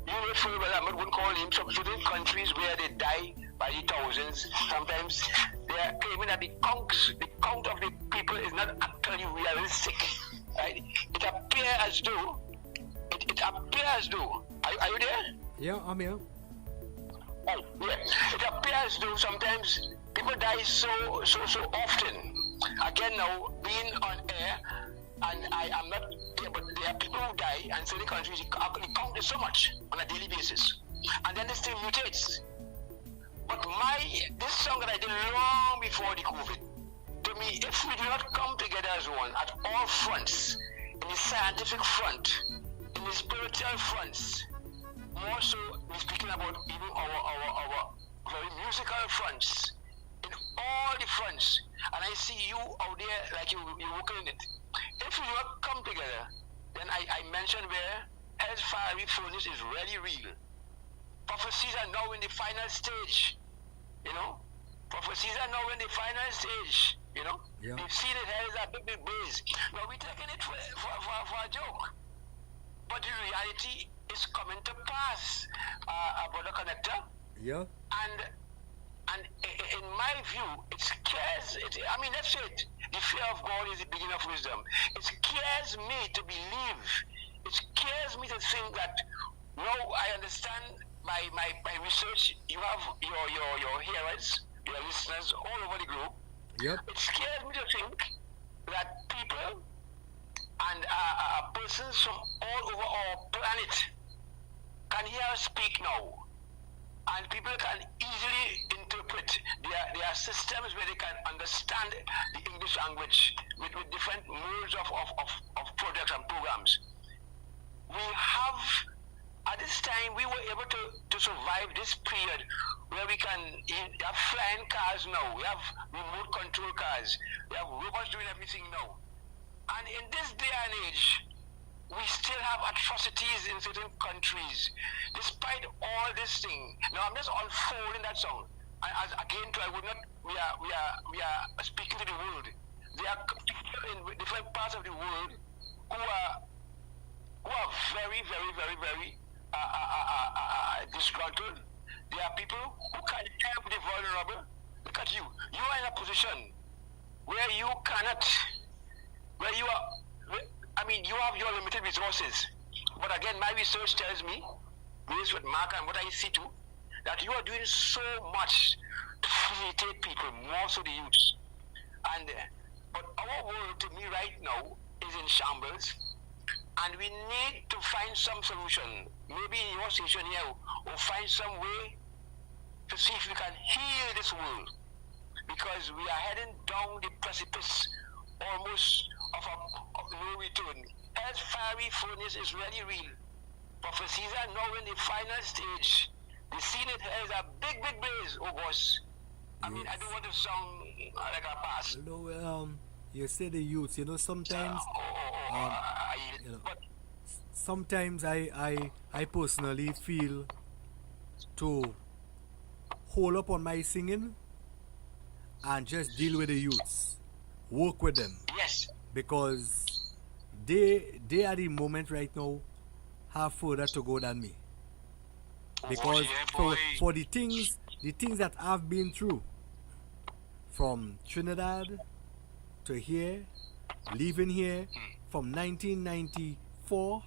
you know, for well, I'm not going to call names, some certain countries where they die by the thousands. Sometimes they are claiming that the count of the people is not actually realistic. Right? It appears as though, are you there? Yeah, I'm here. Oh, yeah. It appears though sometimes people die so often. Again now, being on air, and I am not there, but there are people who die, and certain countries the count is so much on a daily basis, and then this thing mutates. But this song that I did long before the COVID, to me, if we do not come together as one at all fronts, in the scientific front, in the spiritual fronts, more so we're speaking about even our very musical fronts, in all the fronts, and I see you out there like you're working in it. If we do not come together, then I mentioned where hell's fiery furnace is really real. Prophecies are now in the final stage, you know. Prophecies are now in the final stage, you know. Yeah. We've seen it, hell is a big blaze. Now we're taking it for a joke. But the reality is coming to pass, Brother Connector. Yeah. And in my view, it scares, I mean, that's it. The fear of God is the beginning of wisdom. It scares me to believe. It scares me to think that, now I understand by research, you have your hearers, your listeners all over the globe. Yep. It scares me to think that people and persons from all over our planet can hear us speak now. And people can easily interpret their systems where they can understand the English language with different modes of projects and programs. We have, at this time, we were able to survive this period where we have flying cars now, we have remote control cars, we have robots doing everything now. And in this day and age, we still have atrocities in certain countries, despite all this thing. Now I'm just unfolding that song. As again, we are speaking to the world. There are people in different parts of the world who are very, very, very, very disgruntled. There are people who can help the vulnerable. Look at you. You are in a position where you cannot, you have your limited resources. But again, my research tells me, based with Mark and what I see too, that you are doing so much to facilitate people, more so the youths. But our world, to me right now, is in shambles, and we need to find some solution. Maybe in your station here, or find some way to see if we can heal this world, because we are heading down the precipice almost of no return. Hell's fiery furnace is really real. Prophecies are now in the final stage. The scene it has a big blaze, oh boss. I mean, I don't want to sound like a pass. You say the youths, sometimes sometimes I personally feel to hold up on my singing and just deal with the youths, work with them. Yes. Because they at the moment right now have further to go than me. Because for the things that I've been through, from Trinidad to here, leaving here from 1994,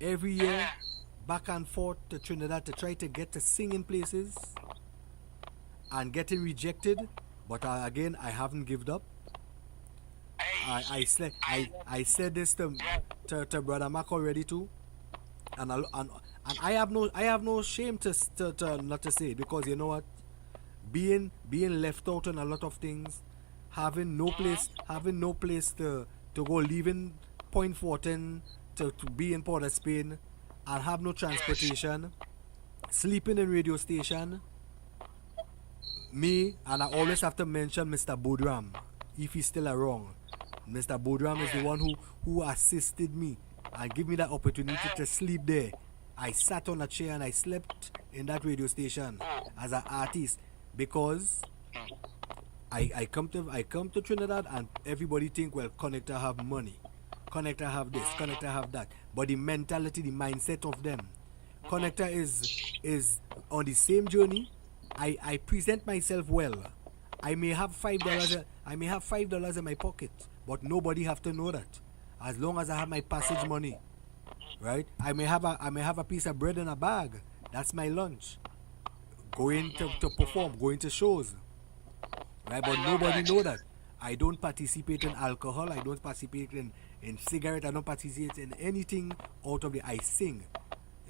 every year back and forth to Trinidad to try to get to singing places and getting rejected, but again I haven't given up. I said this to Brother Mac already too, and I have no shame to not to say it, because you know what, being left out on a lot of things, having no place to go, leaving Point Fortin to be in Port of Spain and have no transportation, sleeping in radio station. Me, and I always have to mention Mr. Bodram, if he's still around. Mr. Bodram is the one who assisted me and gave me that opportunity to sleep there. I sat on a chair and I slept in that radio station as an artist, because I come to Trinidad and everybody think, well, Connector have money, Connector have this, Connector have that, but the mentality, the mindset of them, Connector is on the same journey. I present myself well. I may have $5. I may have $5 in my pocket, but nobody have to know that. As long as I have my passage money, right? I may have a piece of bread in a bag. That's my lunch. Going to perform, going to shows, right? But nobody know that. I don't participate in alcohol. I don't participate in cigarette. I don't participate in anything out of it. I sing.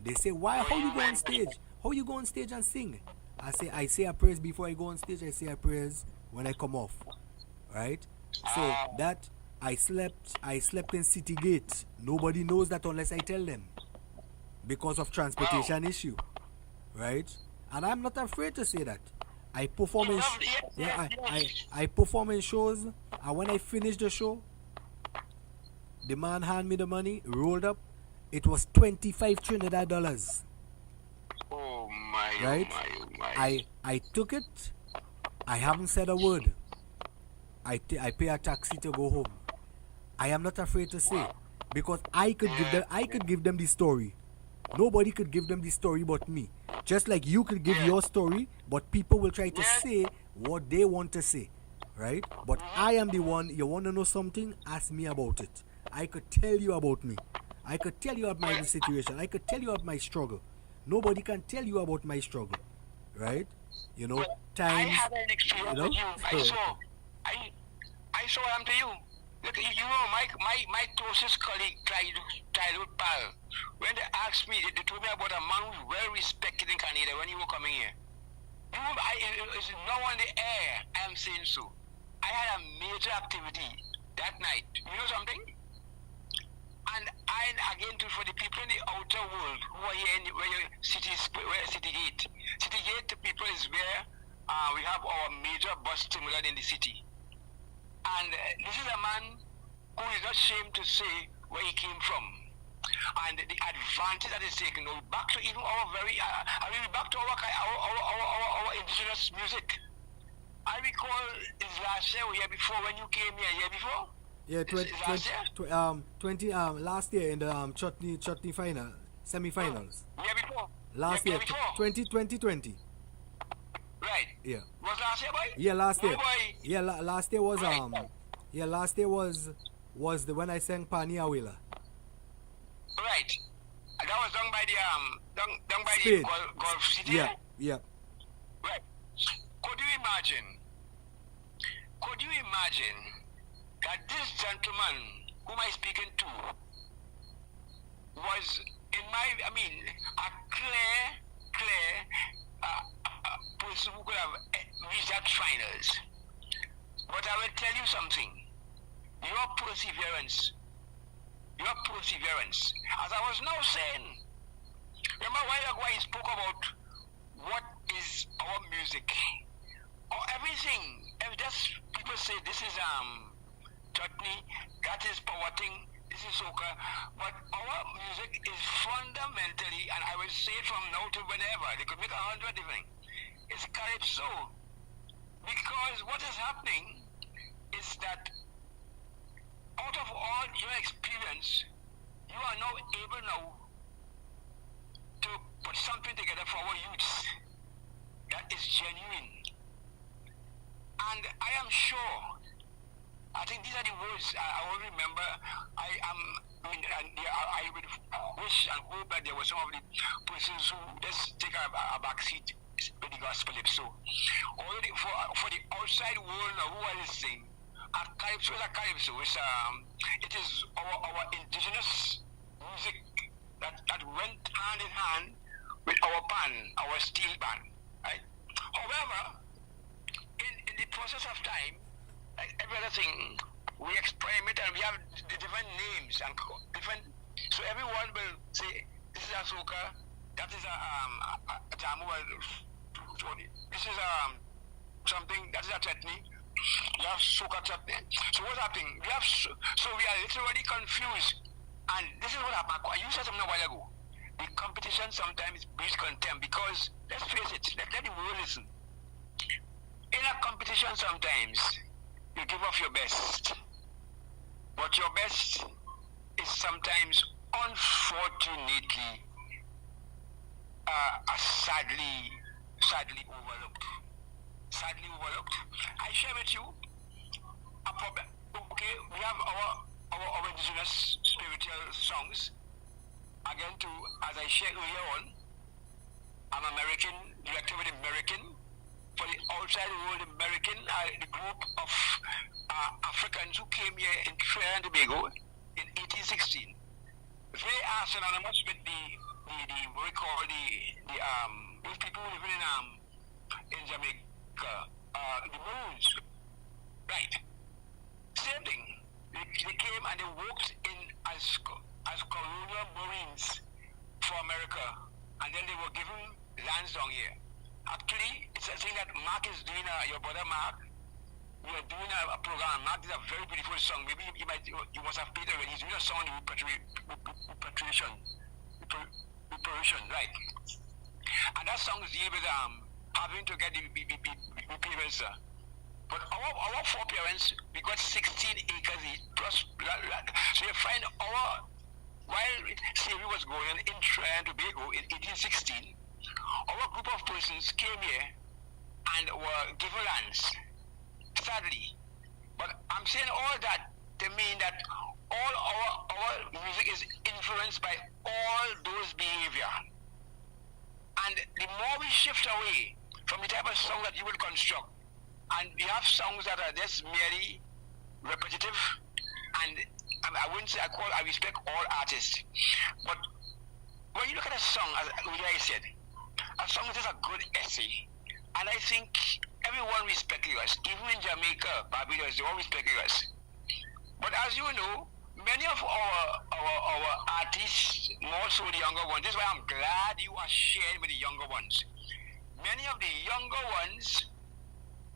They say, why? How you go on stage? How you go on stage and sing? I say a praise before I go on stage. I say a praise when I come off, right? So that I slept in City Gate. Nobody knows that unless I tell them, because of transportation issue, right? And I'm not afraid to say that. I perform in I perform in shows, and when I finish the show, the man hand me the money, rolled up. It was 25 Trinidad dollars. Oh my! Right? Oh my! I took it. I haven't said a word. I pay a taxi to go home. I am not afraid to say, because I could give them the story. Nobody could give them the story but me. Just like you could give your story, but people will try to say what they want to say, right? But I am the one. You want to know something? Ask me about it. I could tell you about me. I could tell you about my situation. I could tell you about my struggle. Nobody can tell you about my struggle, right? You know, times. I had an experience you know? with you. I saw him to you. Look, you know, my closest colleague, childhood pal, when they asked me, they told me about a man who's well respected in Canada when you were coming here. It's now on the air, I am saying so. I had a major activity that night. You know something? And again, for the people in the outer world who are here in City Gate. City Gate, the people is where we have our major bus terminal in the city. And this is a man who is not ashamed to say where he came from. And the advantage that is taken back to even our back to our indigenous music. I recall his last year or year before when you came here before. Yeah, last year in the chutney final, semi-finals. Year before. Last year, 2020. Right. Yeah. Was last year, boy? Yeah, last year. Boy. Yeah, last year was Right. last year was the when I sang Pani Awila. Right. And that was done by the done by Spain. the Gulf City. Yeah, yeah. Right. Could you imagine that this gentleman whom I speaking to was a clear person who could have reached that finals. But I will tell you something. Your perseverance, as I was now saying, remember a while ago I spoke about what is our music, or everything. If just people say this is chutney, that is poverty, this is soca, but our music is fundamentally, and I will say it from now to whenever, they could make 100 different, it's calypso. Because what is happening is that out of all your experience, you are now able to put something together for our youths that is genuine. And I am sure, I think these are the words I will remember. I would wish and hope that there were some of the persons who just take a back seat with the gospel. So, already for the outside world who are listening, a calypso is a calypso. It is our indigenous music that went hand in hand with our band, our steel band, right? However, in the process of time, like every other thing, we experiment and we have the different names and different. So everyone will say, "This is a soca, that is a jamu, this is something, that is a chutney." You have soca chutney. So what's happening? We are literally confused. And this is what happened. You said something a while ago. The competition sometimes breeds contempt because, let's face it, let the world listen. in a competition sometimes you give off your best, but your best is sometimes unfortunately sadly overlooked. Sadly overlooked. I share with you a problem. Okay, we have our indigenous spiritual songs. Again, to as I shared earlier on, I'm American, director with American. For the outside world, American are the group of Africans who came here in Trinidad and Tobago in 1816. They are synonymous with the what we call those people living in Jamaica, the Maroons. Right. Same thing. They came and they worked in as colonial marines for America, and then they were given lands down here. Actually, it's a thing that Mark is doing. Your brother Mark, we are doing a program. Mark did a very beautiful song. Maybe you must have played already. He's doing a song on repatriation, right? And that song is deal with having to get the parents. But our four parents, we got 16 acres each plus. So you find while slavery was going on in Trinidad and Tobago in 1816, our group of persons came here and were given lands, sadly. But I'm saying all that to mean that all our music is influenced by all those behavior. And the more we shift away from the type of song that you would construct, and we have songs that are just merely repetitive, and I wouldn't say I respect all artists, but when you look at a song, as I said, a song is just a good essay, and I think everyone respects us. Even in Jamaica, Barbados, they all respect us. But as you know, many of our artists, more so the younger ones, this is why I'm glad you are sharing with the younger ones. Many of the younger ones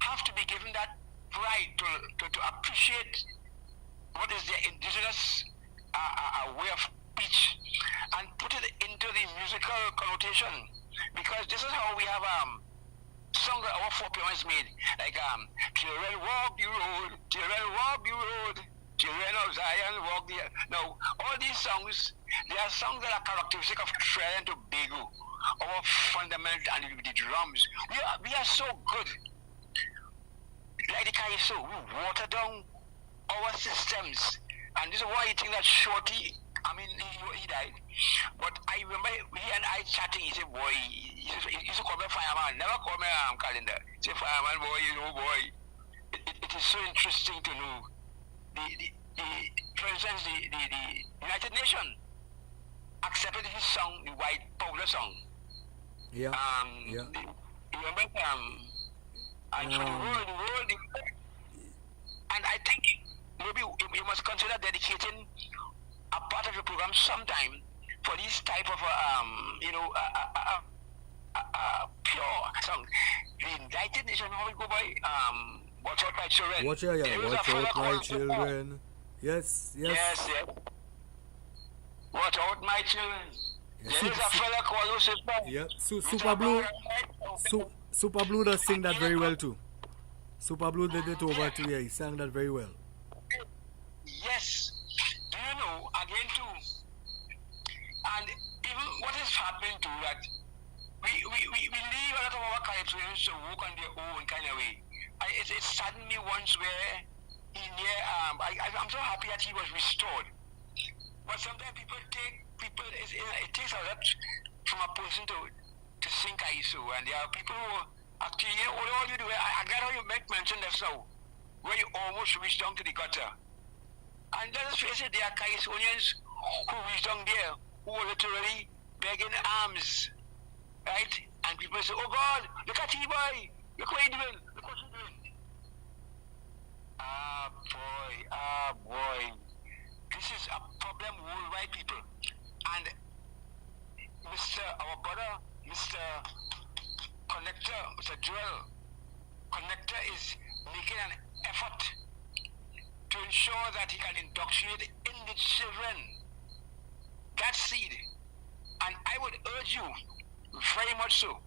have to be given that right to appreciate what is their indigenous way of speech and put it into the musical connotation. Because this is how we have songs that our foreparents made, like children walk the road, children walk the road, children of Zion walk the. Now, all these songs, they are songs that are characteristic of Trinidad and Tobago, our fundamental and the drums. We are so good. Like the Kaiso, we water down our systems. And this is why you think that Shorty, he died. But I remember he and I chatting, he said, boy, he used to call me fireman, never call me Callender. He said, fireman, boy, boy. It is so interesting to know. For instance, the United Nations accepted his song, the White Powder song. Yeah. You remember, and for the world, and I think maybe you must consider dedicating a part of your program sometime for this type of pure song. The United Nations, how we go by, Watch Out My Children. Watch out my children. Yes. Watch out my children. There is a fella called Lucifer. Yeah, Super Blue does sing that very well too. Super Blue did it over too, yeah, he sang that very well. Yes. Do you know, again too, and even what is happening to that, we leave a lot of our Caribbeans to work on their own kind of way. It saddened me once where I'm so happy that he was restored. But sometimes it takes a lot from a person to sing Kaiso, and there are people who actually, all you do, I got how you mentioned that now, where you almost reach down to the gutter. And let's face it, there are Kaisonians who reach down there, who are literally begging alms, right? And people say, oh God, look at T-Boy, look what he's doing, look what he's doing. Boy, this is a problem worldwide, people. And our brother, Mr. Connector, Mr. Joel Connector is making an effort to ensure that he can indoctrinate in the children that seed. And I would urge you, very much so,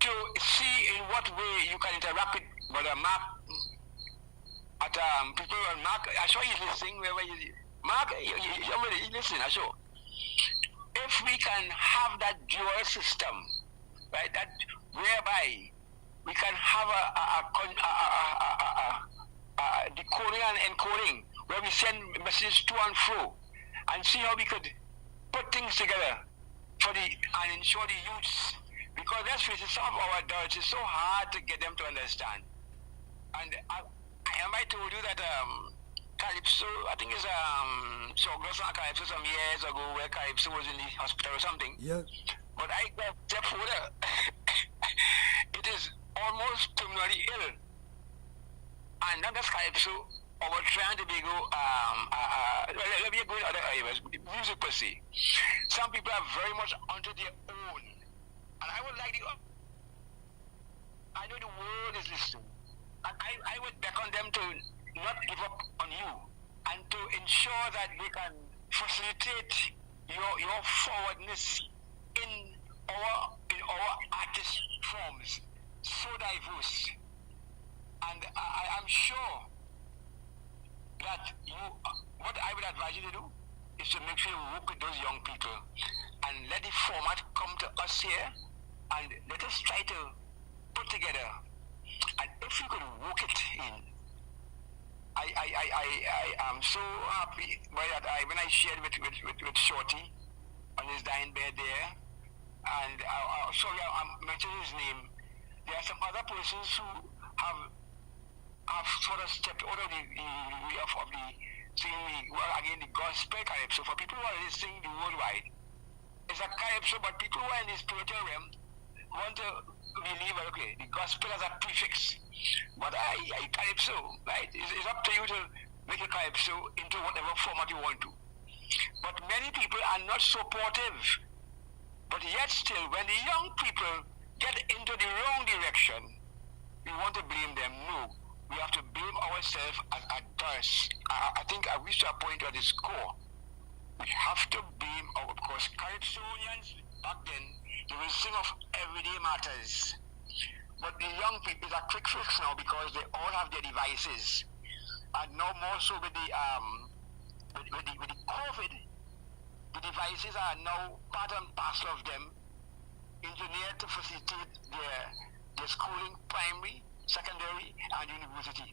to to see in what way you can interact with Brother Mark. At people on Mark, I saw you listening. Wherever you, Mark, you listen. I saw. If we can have that dual system, right, that whereby we can have a decoding and encoding, where we send messages to and fro, and see how we could put things together for and ensure the youths. Because let's face it, some of our adults, it's so hard to get them to understand. And I told you that Calypso, I think it's Soglos and Calypso some years ago, where Calypso was in the hospital or something. Yeah. But I got step further. It is almost terminally ill. And not just Calypso, our trying to be let me go in other areas, music per se. Some people are very much onto their own. And I would like I know the world is listening. And I would beckon them to not give up on you and to ensure that they can facilitate your forwardness in our artist forms, so diverse. And I'm sure that what I would advise you to do is to make sure you work with those young people and let the format come to us here and let us try to put together. And if you could work it in, I am so happy by that. When I shared with Shorty on his dying bed there, and sorry, I'm mentioning his name. There are some other persons who have sort of stepped out of the way of the singing, well, again, the gospel calypso. For people who are listening the worldwide, it's a calypso, but people who are in the spiritual realm want to believe, okay, the gospel as a prefix. But calypso, right? It's up to you to make a calypso into whatever format you want to. But many people are not supportive. But yet still, when the young people get into the wrong direction, we want to blame them. No. We have to blame ourselves as adults. I think I reached a point at its core. We have to blame because Calypsonians back then, they will sing of everyday matters. But the young people are quick fix now because they all have their devices. And now more so with the COVID, the devices are now part and parcel of them, engineered to facilitate their schooling, primary, secondary, and university.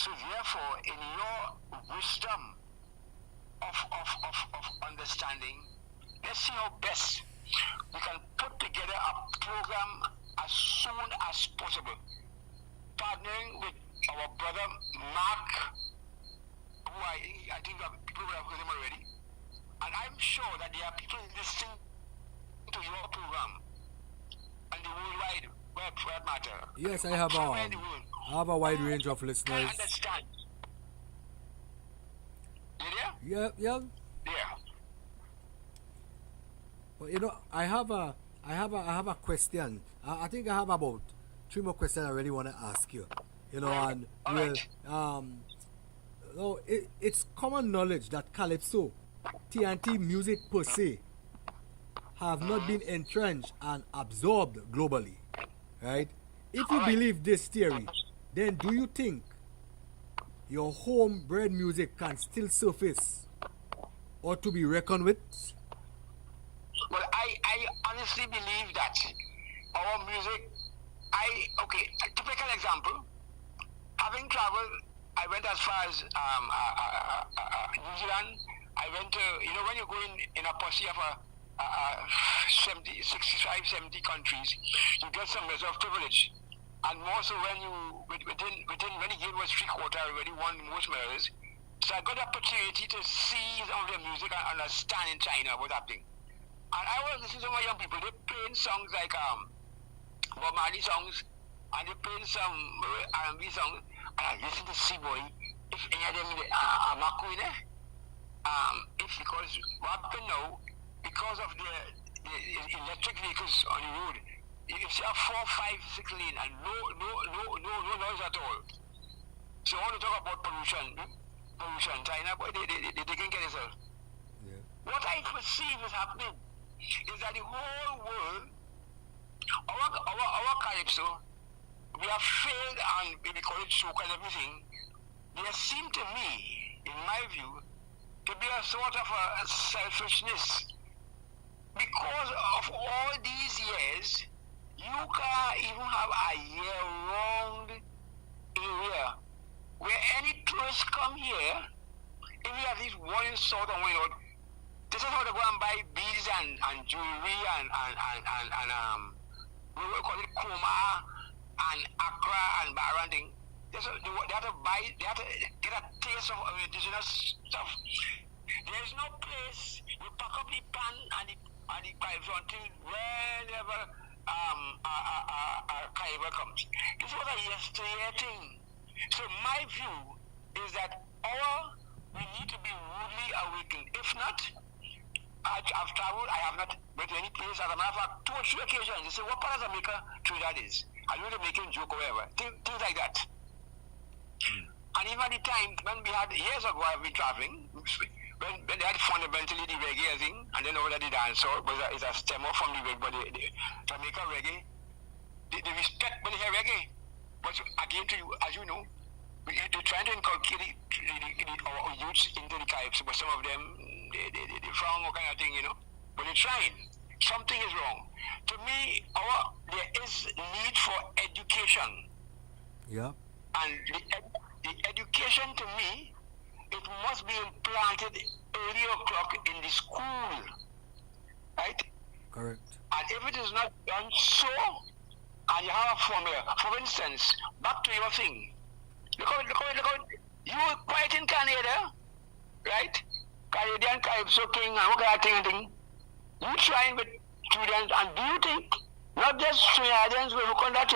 So therefore, in your wisdom of understanding, let's see how best we can put together a program as soon as possible, partnering with our brother Mark, who I think people would have heard him already, and I'm sure that there are people listening to your program and the worldwide web for that matter. Yes, I have a wide range of listeners. I understand. You there? Yeah. Yeah. But you know, I have a question. I think I have about 3 more questions I really want to ask you. You know, and no, it's common knowledge that Calypso, TNT music per se, have not been entrenched and absorbed globally, right? If you believe this theory, then do you think your homebred music can still surface or to be reckoned with? Well, I honestly believe that our music, a typical example, having traveled, I went as far as New Zealand. I went to, when you go in a posse of 65, 70 countries, you get some measure of privilege. And more so when when the game was 3/4, I already won most medals. So I got the opportunity to see some of the music and understand in China what's happening. And I was listening to my young people, they're playing songs like Bob Marley songs, and they're playing some R&B songs, and I listen to C-Boy, if any of them are Makuine, because what happened now, because of the electric vehicles on the road, you see a 4, 5, 6 lane and no noise at all. So I want to talk about pollution, China, boy, they can get themselves. Yeah. What I perceive is happening is that the whole world our calypso, we have failed and we call it soca and everything. There seem to me, in my view, to be a sort of a selfishness. Because of all these years, you can't even have a year-round area where any tourists come here, if you have these one in south and one in north, this is how they go and buy beads and jewelry and we will call it Kuma and Accra and Baranding. They have to buy, they have to get a taste of indigenous stuff. There is no place you pack up the pan and the pipes until whenever a carnival comes. This was a yesterday thing. So my view is that we need to be rudely awakened. If not, I've traveled, I have not been to any place. As a matter of fact, 2 or 3 occasions, they say, what part of Jamaica Trinidad is? Are you making joke or whatever? Things like that. And even at the time, when we had, years ago, I've been traveling, when they had fundamentally the reggae thing, and then over there the dancehall, it's a stem off from the reggae, but the Jamaica reggae, they respect when they hear reggae. But again, to you, as you know, they're trying to inculcate our youths into the Caribs, but some of them, they frown or kind of thing, But they're trying. Something is wrong. To me, there is need for education. Yeah. And the education to me, it must be implanted early o'clock in the school. Right? Correct. And if it is not done so, and you have a formula, for instance, back to your thing. Look out. You were quiet in Canada, right? Canadian Calypso King and what kind of thing. You trying with students, and do you think, not just Trinidadians will look on that,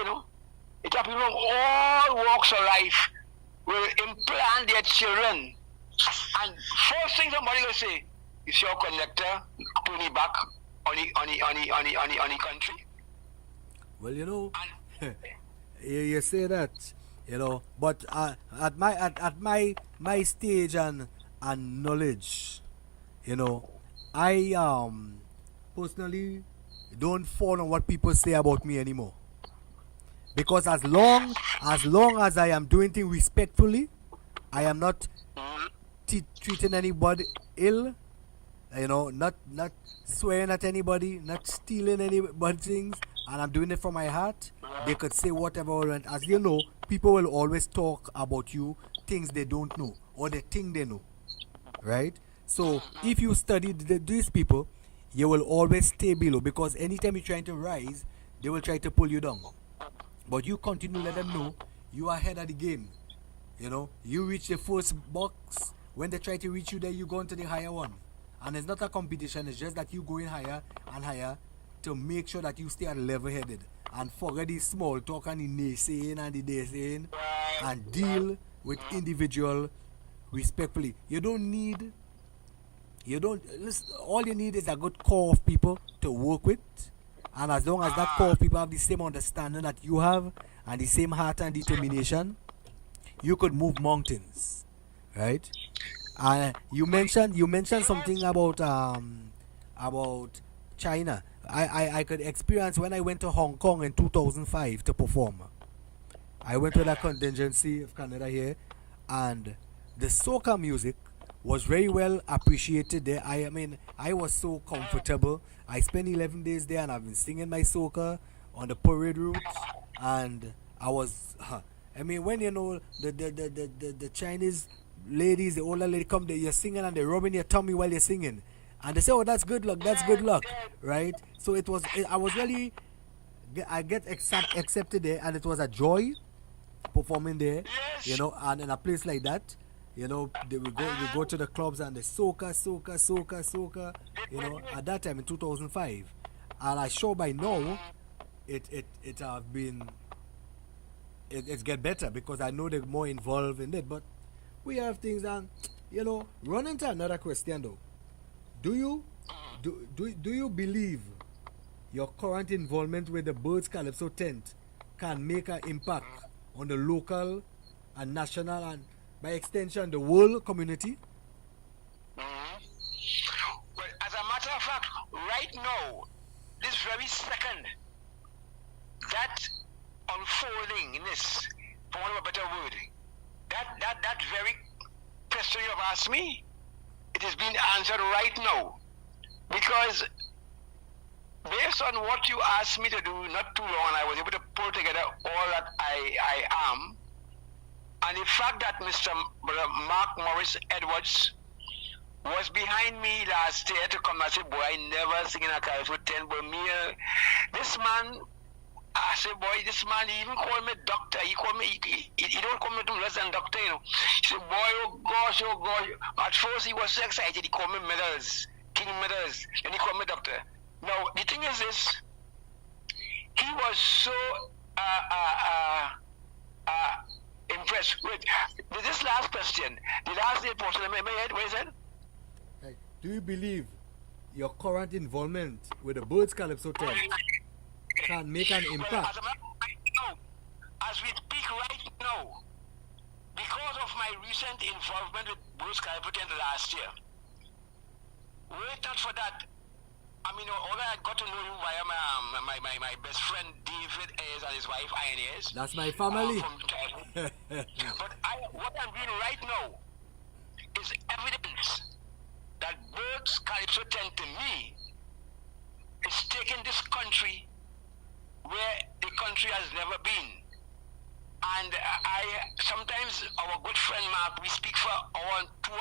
It's a people from all walks of life will implant their children. And first thing somebody will say, is your conductor turning back on the country? Well, you say that, but at my stage and knowledge, I personally don't fall on what people say about me anymore. Because as long as I am doing things respectfully, I am not treating anybody ill, not swearing at anybody, not stealing anybody's things, and I'm doing it from my heart. They could say whatever, and as you know, people will always talk about you things they don't know or they think they know, right? So if you study these people, you will always stay below, because anytime you're trying to rise, they will try to pull you down. But you continue to let them know you are ahead of the game. You reach the first box. When they try to reach you there, you go into the higher one. And it's not a competition, it's just that you going higher and higher to make sure that you stay at level-headed and forget the small talk and the naysaying and the naysaying and deal with individual respectfully. All you need is a good core of people to work with. And as long as that core of people have the same understanding that you have and the same heart and determination, you could move mountains, right? And you mentioned something about China. I could experience when I went to Hong Kong in 2005 to perform. I went to that contingency of Canada here, and the soca music was very well appreciated there. I was so comfortable. I spent 11 days there, and I've been singing my soca on the parade route, and I was, when the Chinese ladies, the older lady come there, you're singing and they're rubbing your tummy while you're singing, and they say, oh, that's good luck, right? So I get accepted there, and it was a joy performing there, and in a place like that. We go to the clubs and the soca, at that time in 2005. And I'm sure by now it's get better, because I know they're more involved in it. But we have things, and run into another question though. Do you believe your current involvement with the Birds Calypso tent can make an impact on the local and national, and by extension the world community? Well, as a matter of fact, right now, this very second, that unfoldingness, for want of a better word, that very question you have asked me, it is being answered right now. Because based on what you asked me to do not too long, I was able to pull together all that I am. And the fact that Mr. Mark Morris Edwards was behind me last year to come and say, boy, I never sing in a chorus with 10, but me, this man, I said, boy, this man, he even called me doctor. He called me, he don't call me too less than doctor, you know. He said, boy, oh gosh. At first he was so excited, he called me medals, king medals, and he called me doctor. Now, the thing is this, he was so, impressed with this last question. The last portion of my head, what is it? Hey, do you believe your current involvement with the Birds Calypso tent can make an impact? Well, as a matter of fact, now, as we speak right now, because of my recent involvement with Birds Calypso tent last year, wait not for that. I mean, although I got to know you via my best friend David Ayers and his wife Ian Ayers. That's my family. But what I'm doing right now is evidence that Birds Calypso tent to me is taking this country where the country has never been. And sometimes our good friend Mark, we speak for 2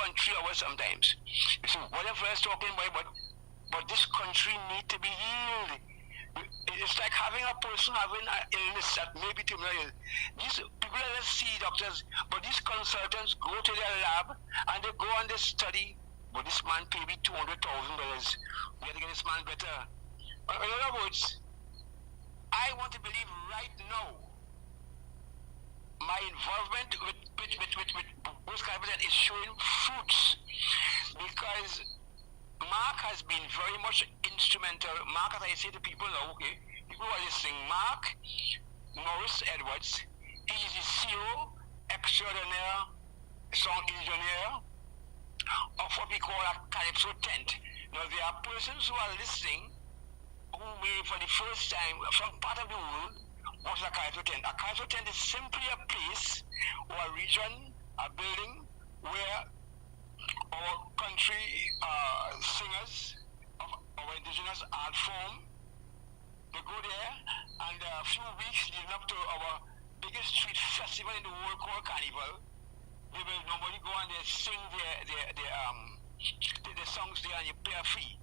and 3 hours sometimes. You see, whatever is talking about, but this country need to be healed. It's like having a person having an illness that may be terminal. These people let us see doctors, but these consultants go to their lab and they go and they study. But this man paid me $200,000. We have to get this man better. In other words, I want to believe right now my involvement with Bruce Carpenter is showing fruits, because Mark has been very much instrumental. Mark, as I say to people now, okay, people who are listening, Mark Morris Edwards, he is the CEO extraordinaire, song engineer of what we call a Calypso tent. Now, there are persons who are listening who may, for the first time, from part of the world, what is a Calypso tent? A Calypso tent is simply a place or a region, a building, where our country singers of our indigenous art form, they go there, and a few weeks leading up to our biggest street festival in the world called Carnival, they will normally go and they sing their songs there, and you pay a fee.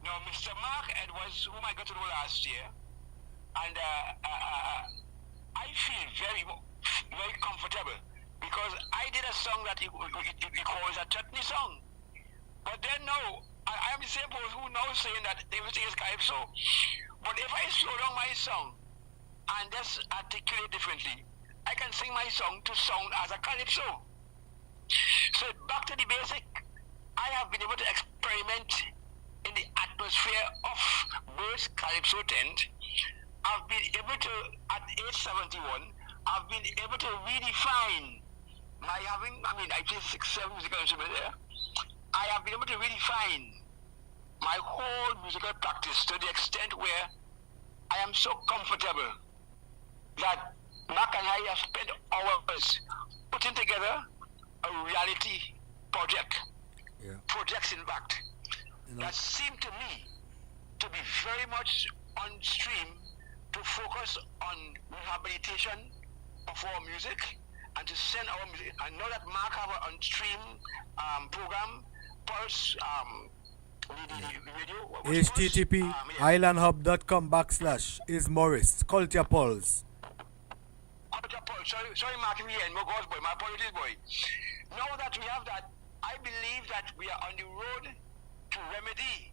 Now, Mr. Mark Edwards, whom I got to know last year, and I feel very, very comfortable, because I did a song that he calls a chutney song. But then now, I am the same person who now saying that everything is calypso. But if I slow down my song and just articulate differently, I can sing my song to sound as a calypso. So back to the basic, I have been able to experiment in the atmosphere of Birds Calypso tent. I've been able to, at age 71, I've been able to redefine my having, I play 6-7 musical instruments there. I have been able to redefine my whole musical practice to the extent where I am so comfortable that Mark and I have spent hours putting together a reality project. Yeah. Projects, in fact, that seem to me to be very much on stream to focus on rehabilitation of our music and to send our music. I know that Mark have an on-stream program, Pulse, the radio. http islandhub.com/ismorris Culture Pulse. Culture Pulse. Sorry, Mark, me and my boy, my apologies, boy. Now that we have that, I believe that we are on the road to remedy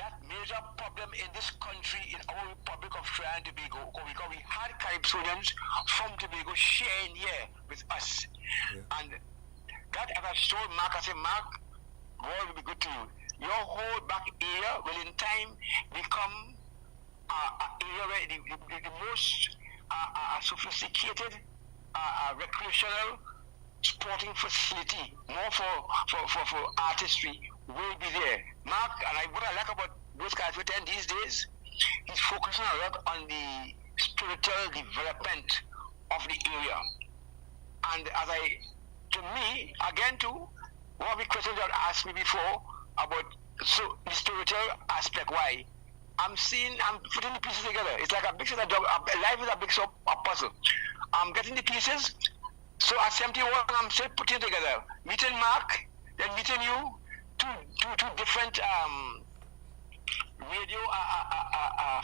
that major problem in this country, in our Republic of Trinidad and Tobago, because we had Caribbeans from Tobago sharing here with us. Yeah. And that, as I told Mark, I said, Mark, God will be good to you. Your whole back area will in time become an area where the most sophisticated recreational sporting facility, more for artistry, will be there. Mark, and what I like about those guys with 10 these days, he's focusing a lot on the spiritual development of the area. And to me, again too, one of the questions that asked me before about the spiritual aspect, why? I'm putting the pieces together. It's like a big set of life is a big puzzle. I'm getting the pieces. So at 71, I'm still putting together. Meeting Mark, then meeting you, two different radio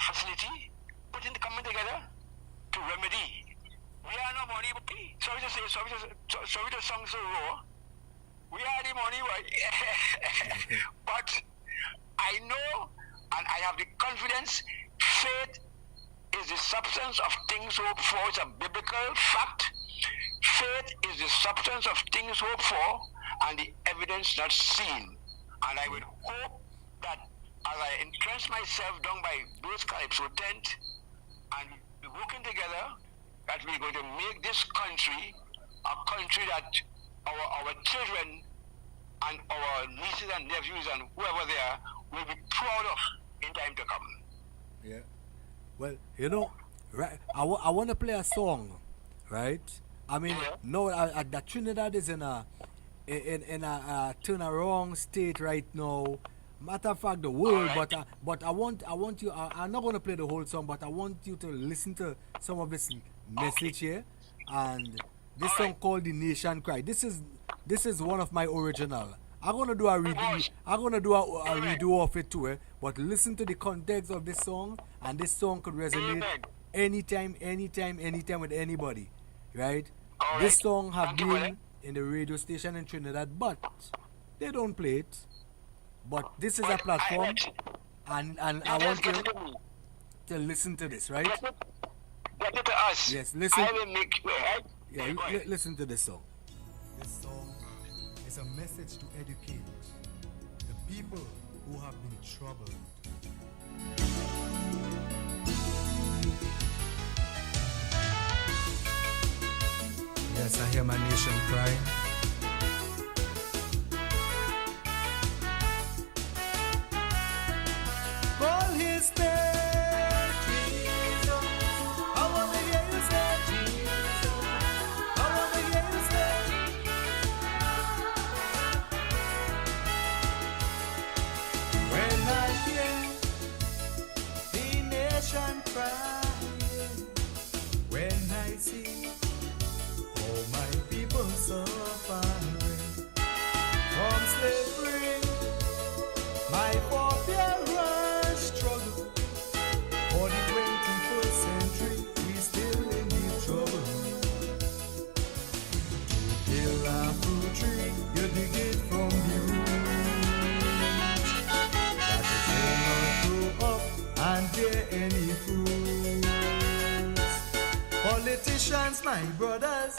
facility, coming together to remedy. We are no money, sorry to sound so raw. We are the money, but I know and I have the confidence, faith is the substance of things hoped for. It's a biblical fact. Faith is the substance of things hoped for and the evidence not seen. And I would hope that as I entrench myself down by those Calypso tent and we're working together, that we're going to make this country a country that our children and our nieces and nephews and whoever they are will be proud of in time to come. Yeah. Well, you know, right? I want to play a song, right? I mean, no, that Trinidad is in a turnaround state right now. Matter of fact, the world. Right. But I want you. I'm not going to play the whole song, but I want you to listen to some of this message here, and this song called "The Nation Cry." This is one of my original. I'm gonna do a redo. I'm gonna do a redo of it too. But listen to the context of this song, and this song could resonate anytime with anybody, right? This song have been in the radio station in Trinidad, but they don't play it. But this is a platform, and I want you to listen to this, right? Get it to us. Yes, listen. I will make listen to this song. This song is a message to educate the people who have been troubled. Yes, I hear my nation crying. Call his name, Jesus. I want to hear you say, Jesus. I want to hear you say, when I hear the nation crying, when I see all my people suffering from slavery, my forebearers struggle for the 21st century. We still in deep trouble. To kill a fruit tree, you dig it from the roots, that it will not grow up and bear any fruits. Politicians, my brothers,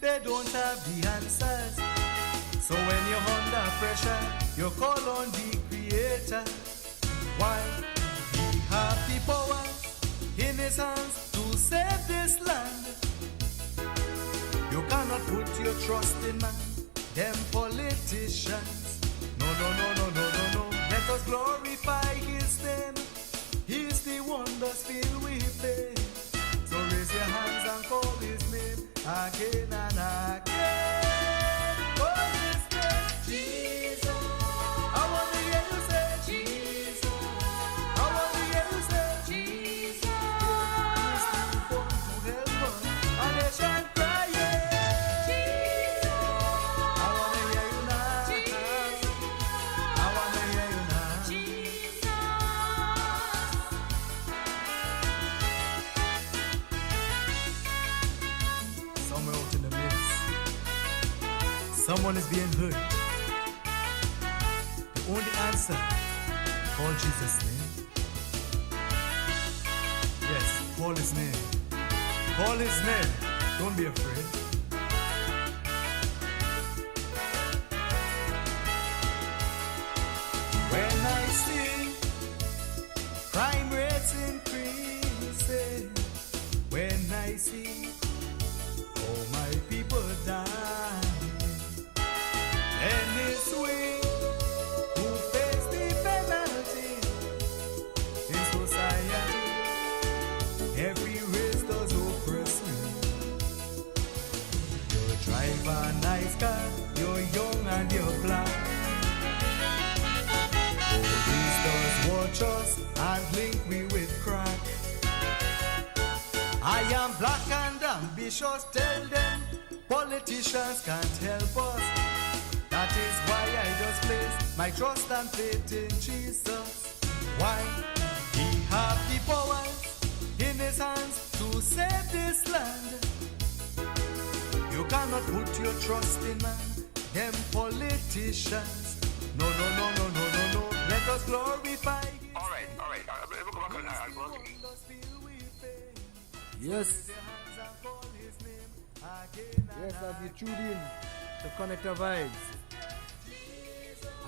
they don't have the answers. So when you're under pressure, you call on the Creator. Why? He has the power in his hands to save this land. You cannot put your trust in man, them politicians. No, no, no, no, no, no, no. Let us glorify his name. He's the one that's filled with faith. So raise your hands and call his name again and again. Call his name, Jesus. I want to hear you say, Jesus. I want to hear you say, Jesus. He's the one to help us, a nation crying. Jesus. I want to hear you now. Jesus. I want to hear you now. Jesus. Somewhere out in the midst, someone is being hurt. The only answer, call Jesus' name. Yes, call his name. Call his name. Don't be afraid. When I see crime rates increasing, when I see all my people dying, and it's we who face the penalty in society. reach us and link me with crack. I am black and ambitious, tell them politicians can't help us. That is why I just place my trust and faith in Jesus. Why? He have the powers in his hands to save this land. You cannot put your trust in man, them politicians. No, no, no, no, no, no, no. Let us glorify his All right. Yes. Yes, as you tuned in to Connector Vibes.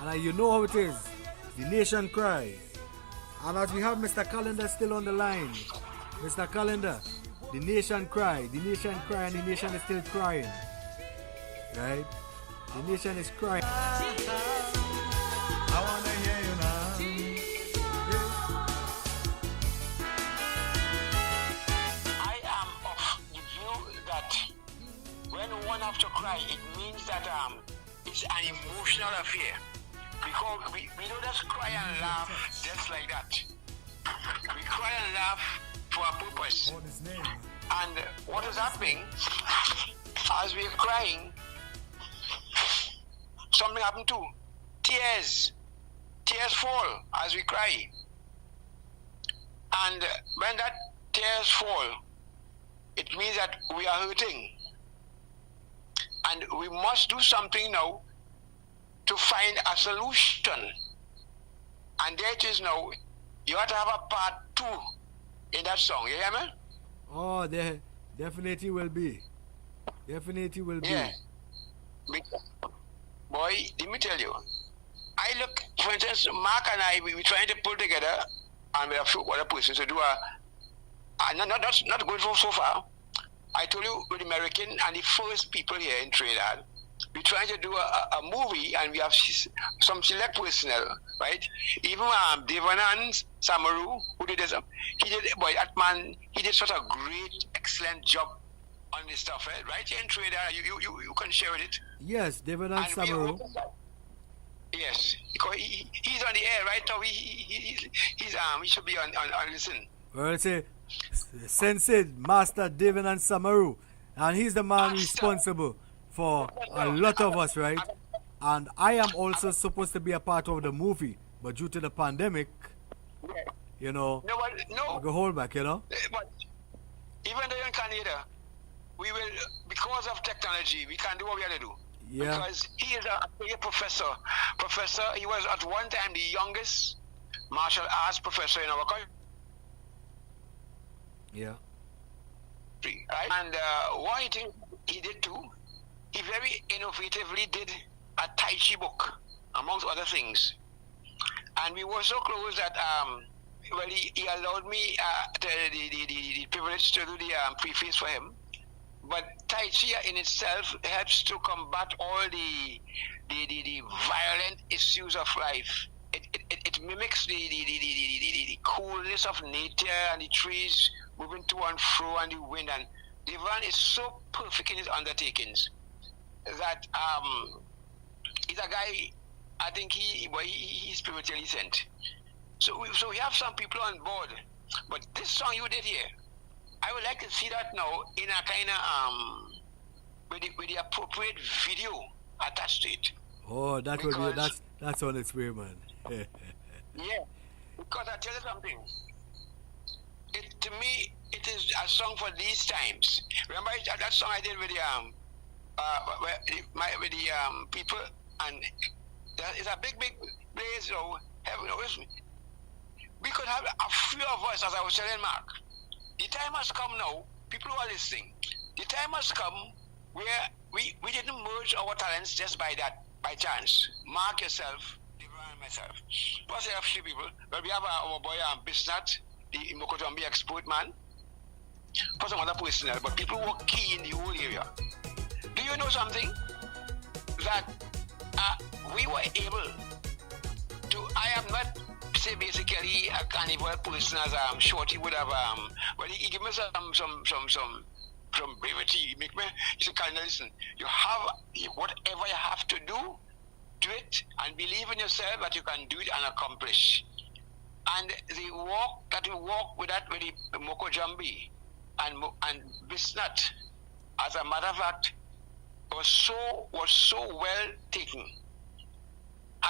And you know how it is. The nation cry. And as we have Mr. Callender still on the line. Mr. Callender, the nation cry. The nation cry and the nation is still crying. Right? The nation is crying. I wanna hear you now. I am of the view that when one have to cry, it means that it's an emotional affair. Because we don't just cry and laugh just like that. We cry and laugh for a purpose. On his name. And what is happening, as we're crying, something happened too. Tears fall as we cry. And when that tears fall, it means that we are hurting. And we must do something now to find a solution. And there it is now. You have to have a part 2 in that song. You hear me? Oh, there definitely will be. Definitely will be. Yeah. Boy, let me tell you. I look, for instance, Mark and I, we're trying to pull together, and with a few other persons to do not going so far. I told you with the American and the first people here in Trinidad, we're trying to do a movie, and we have some select personnel, right? Even Devanand Samaru, who did this, he did such a great, excellent job on this stuff, right here in Trinidad. You can share with it. Yes, Devanand Samaru. Yes, because he's on the air right now. He should be on listen. Well, say Sensei Master Devanand Samaru, and he's the man responsible for a lot of us, right? And I am also supposed to be a part of the movie, but due to the pandemic, you know, I go hold back, you know. But even though in Canada, we will, because of technology, we can do what we have to do. Yeah. Because he is a professor. He was at one time the youngest martial arts professor in our country. Yeah. Right? And one thing he did too, he very innovatively did a Tai Chi book, amongst other things. And we were so close that he allowed me the privilege to do the preface for him. But Tai Chi in itself helps to combat all the violent issues of life. It mimics the coolness of nature and the trees moving to and fro and the wind. And Devan is so perfect in his undertakings that he's a guy, I think he's spiritually sent. So we have some people on board. But this song you did here, I would like to see that now in a kind of with the appropriate video attached to it. Oh, that would be that's on its way, man. Yeah, because I tell you something. To me, it is a song for these times. Remember that song I did with the people, and it's a big blaze. You know, we could have a few of us, as I was telling Mark. The time has come now, people who are listening, the time has come where we didn't merge our talents just by chance. Mark yourself, Devon and myself. Plus there are a few people, but we have our boy Bisnat, the Mokotombi export man, plus some other personnel, but people who are key in the whole area. Do you know something? That we were able to, I am not say basically a carnival person as Shorty would have well he gave me some brevity. He make me, he said, Callender, listen, you have whatever you have to do it and believe in yourself that you can do it and accomplish. And the walk that we walk with the Moko Jambi and Bisnat, as a matter of fact, was so well taken.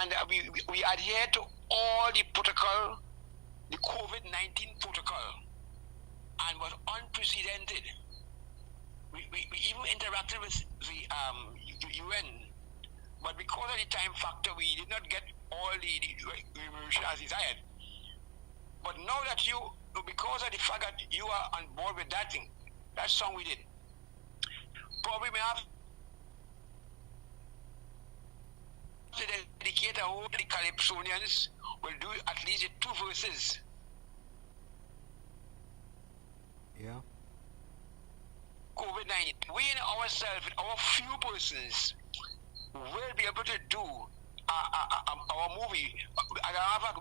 And we adhere to all the protocol, the COVID-19 protocol, and was unprecedented. We even interacted with the UN, but because of the time factor, we did not get all the revolution as desired. But now that because of the fact that you are on board with that thing, that song we did, probably may have to dedicate a whole the Calypsonians will do at least 2 verses. Yeah. COVID-19. We in ourselves, our few persons, will be able to do our movie.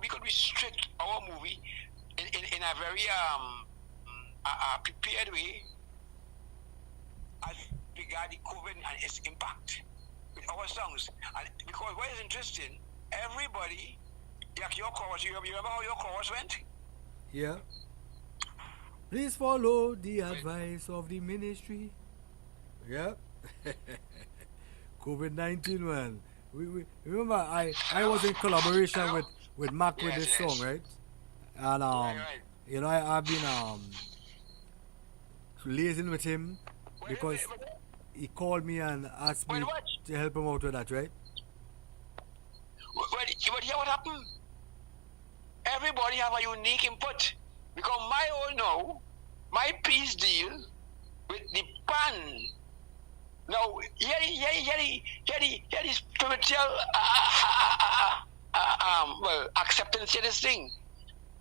We could restrict our movie in a very prepared way as regard the COVID and its impact with our songs. And because what is interesting, everybody, like your chorus, you remember how your chorus went? Yeah. Please follow the advice of the ministry. Yeah. COVID-19, man. We remember I was in collaboration with Mac with this song, right? And you know, I've been liaising with him because he called me and asked me to help him out with that, right? But hear what happened? Everybody have a unique input. Because my peace deal with the pan. Now, here the spiritual acceptance of this thing.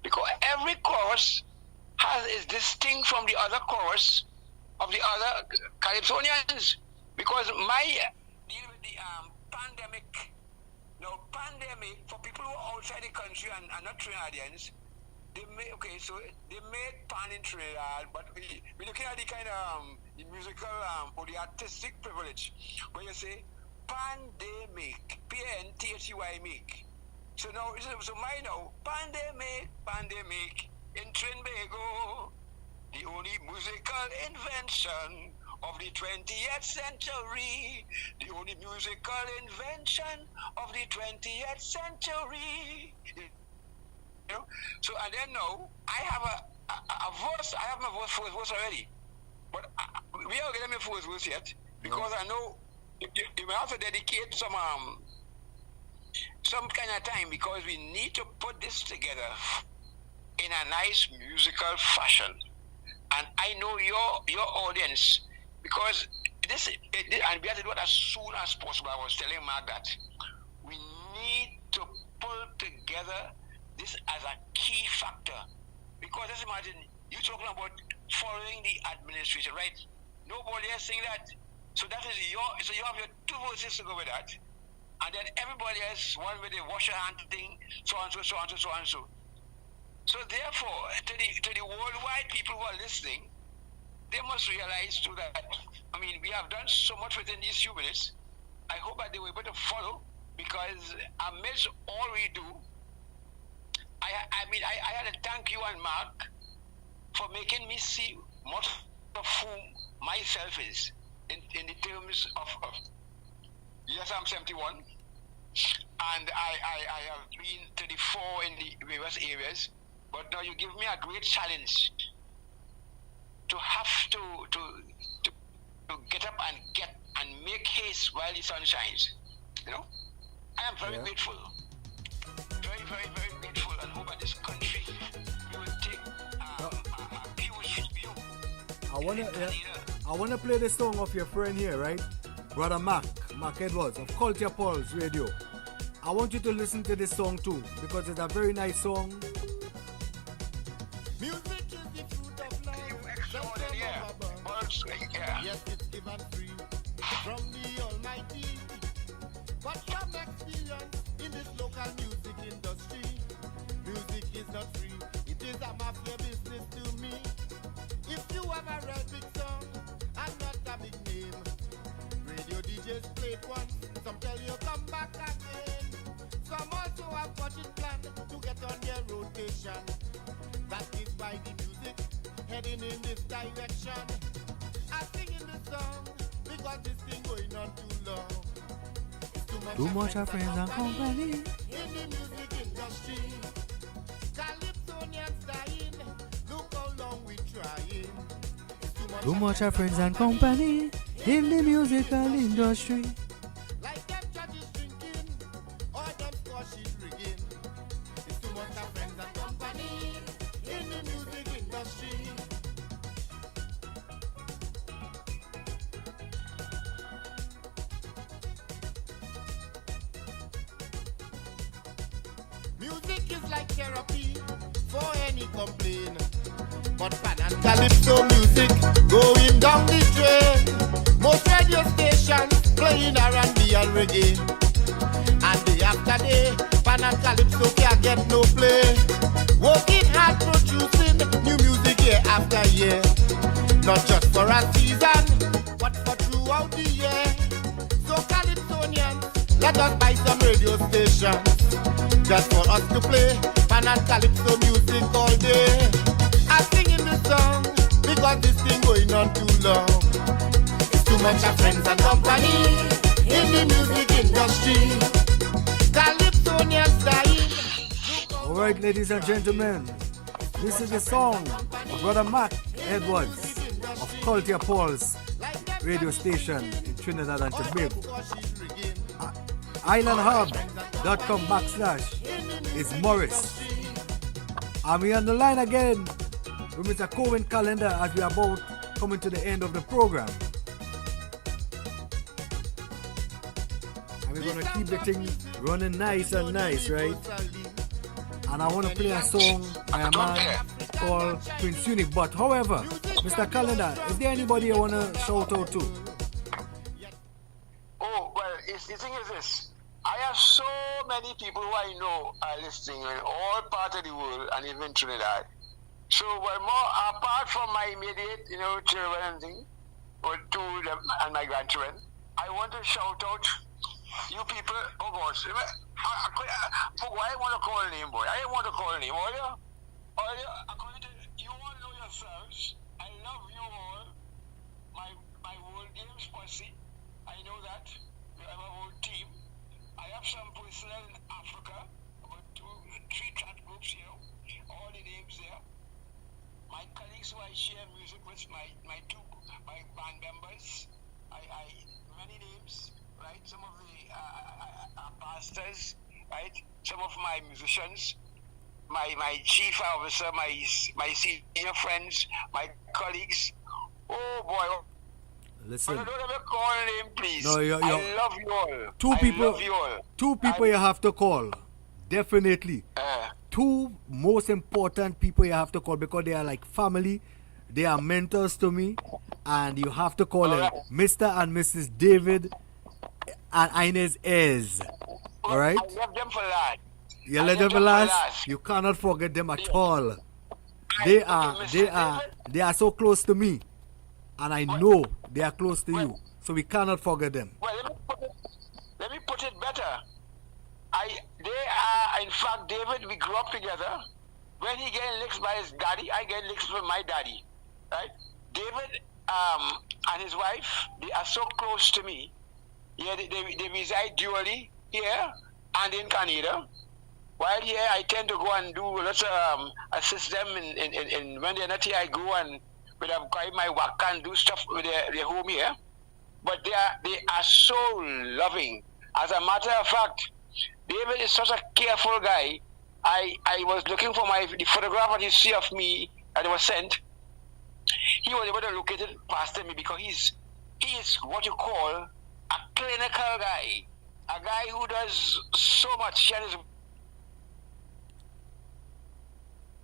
Because every chorus is distinct from the other chorus of the other Calypsonians. Because my deal with the pandemic, for people who are outside the country and not Trinidadians, they made pan in Trinidad, but we're looking at the kind of the musical or the artistic privilege when you say pandemic, P-A-N-T-H-E-Y make. So now, pandemic in Trinbago, the only musical invention of the 20th century, the only musical invention of the 20th century. You know? So, and then now, I have a verse, I have my first verse already. But we are getting my first verse yet, because I know you may have to dedicate some kind of time, because we need to put this together in a nice musical fashion. And I know your audience, because and we have to do it as soon as possible. I was telling Mark that we need to pull together this as a key factor, because just imagine you talking about following the administration, right? Nobody is saying that. So that is you have your 2 verses to go with that, and then everybody else one with the wash your hand thing, so and so. So therefore, to the worldwide people who are listening, they must realize too that we have done so much within these few minutes. I hope that they were able to follow, because amidst all we do, I had to thank you and Mark for making me see much of whom myself is in the terms of yes, I'm 71, and I have been 34 in the various areas, but now you give me a great challenge to have to get up and make haste while the sun shines. You know, I am very grateful. Very, very, very grateful, and hope that this country will take a huge view. I wanna play the song of your friend here, right? Brother Mac Edwards of Culture Pulse Radio. I want you to listen to this song too, because it's a very nice song. Music is the fruit of love. Yes, it's given free from the Almighty. But from experience in this local music industry, music is not free. It is a mafia business to me. If you have a real big song and not a big name, radio DJs play it once, some tell you come back again. Some also have got it planned to get on their rotation. misdirection. I sing in the song because this thing going on too long. It's Too much of friends and company. in the music industry. Calypsonians dying. Look how long we trying. It's Too much of friends and company in the musical industry. like them judges drinking or them squashes rigging. It's too much of friends and company in the music industry. Music is like therapy for any complaint. But pan and calypso music going down the drain. Most radio stations playing R&B and reggae. And day after day, pan and calypso can't get no play. Working hard producing new music year after year. Not just for a season, but for throughout the year. So Calypsonians, let us buy some radio stations. Just for us to play pan and calypso music all day. I sing in the song because this thing going on too long. It's too much of friends and company in the music industry. Calypsonians dying. Alright, ladies and gentlemen, this is the song of Brother Mac Edwards of Culture Paul's radio station in Trinidad and Tobago. IslandHub.com / is Morris. And we on the line again with Mr. Curwin Callender as we are about coming to the end of the program. And we're going to keep the thing running nice and nice, right? And I want to play a song by a man called Prince Unique. But however, Mr. Callender, is there anybody you want to shout out to? Oh, well, the thing is this. I have so many people who I know are listening in all parts of the world and even Trinidad. So, well, more apart from my immediate, children and thing, or to them and my grandchildren, I want to shout out you people. Oh gosh, why I want to call a name, boy? I don't want to call a name. All you, according to you all know yourselves. I love you all. My whole games posse. I know that. You have a whole team. I have some personnel in Africa, about 2-3 chat groups here. All the names there. My colleagues who I share music with, my band members. I many names, right? Some of the pastors, right? Some of my musicians, my chief officer, my senior friends, my colleagues. Oh boy. Listen. But don't ever call name, please. No, I love you all. Two people you have to call. Definitely. Two most important people you have to call because they are like family. They are mentors to me. And you have to call them Mr. and Mrs. David and Inez Ez. Alright? I left them for last. You let them for last? You cannot forget them at all. They are so close to me. And I know they are close to you. So we cannot forget them. Well, let me put it better. They are, in fact, David, we grew up together. When he getting licked by his daddy, I get licked by my daddy. Right? David and his wife, they are so close to me. Yeah, they reside dually here and in Canada. While here, I tend to go and do lots of assist them in when they're not here. I go and with my work and do stuff with their home here. But they are so loving. As a matter of fact, David is such a careful guy. I was looking for the photograph that you see of me that was sent. He was able to locate it past me because he is what you call a clinical guy. A guy who does so much.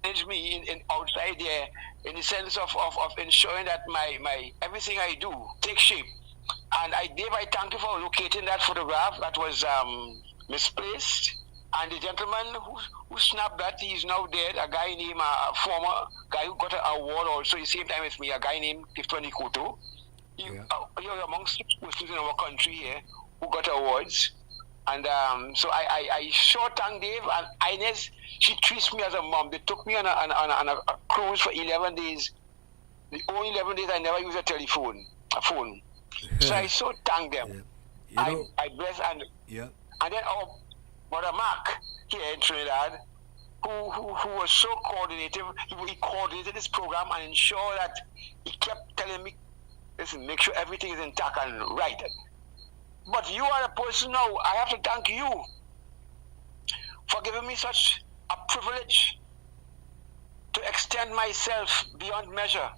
Manage me in outside there in the sense of ensuring that my everything I do takes shape. And Dave, I thank you for locating that photograph that was misplaced. And the gentleman who snapped that, he's now dead. A guy named a former guy who got an award also the same time as me. A guy named Tiffany Koto. You're amongst 6 persons in our country here who got awards. And so I sure thank Dave and Inez. She treats me as a mom. They took me on a cruise for 11 days the only 11 days I never used a phone. So I so thank them. Yeah. You know, I bless and yeah. And then our brother Mark here in Trinidad, who was so coordinative, he coordinated this program and ensured that he kept telling me, listen, make sure everything is intact and right. But you are a person now, I have to thank you for giving me such a privilege to extend myself beyond measure.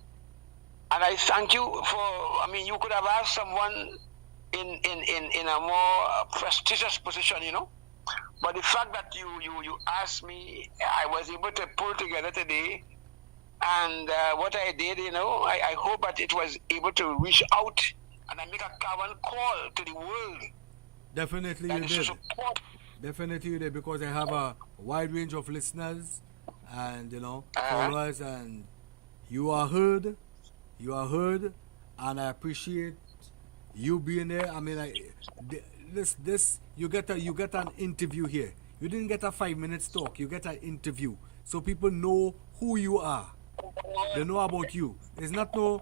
And I thank you for, you could have asked someone in a more prestigious position, But the fact that you asked me, I was able to pull together today. And what I did, I hope that it was able to reach out and I make a carbon call to the world. Definitely you did. Definitely you did, because I have a wide range of listeners and, followers, and you are heard. You are heard, and I appreciate you being there. This you get an interview here. You didn't get a 5 minutes talk. You get an interview, so people know who you are. They know about you. It's not no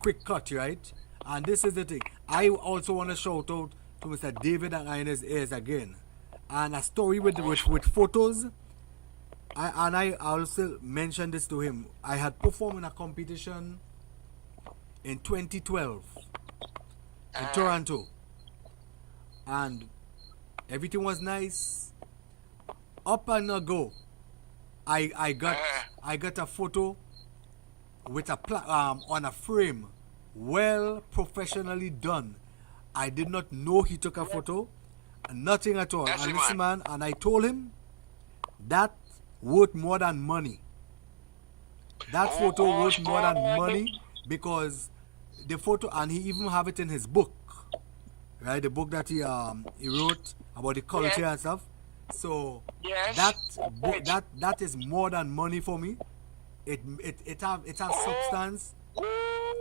quick cut, right? And this is the thing. I also want to shout out to Mr. David and Ines Ayers again, and a story with photos. I also mentioned this to him. I had performed in a competition in 2012 in Toronto, and everything was nice. Up and a go, I got a photo with on a frame, well professionally done. I did not know he took a photo, nothing at all. And this man, and I told him that worth more than money. That photo worth more than money, because the photo, and he even have it in his book, right? The book that he wrote about the culture and stuff. So that is more than money for me. It has substance.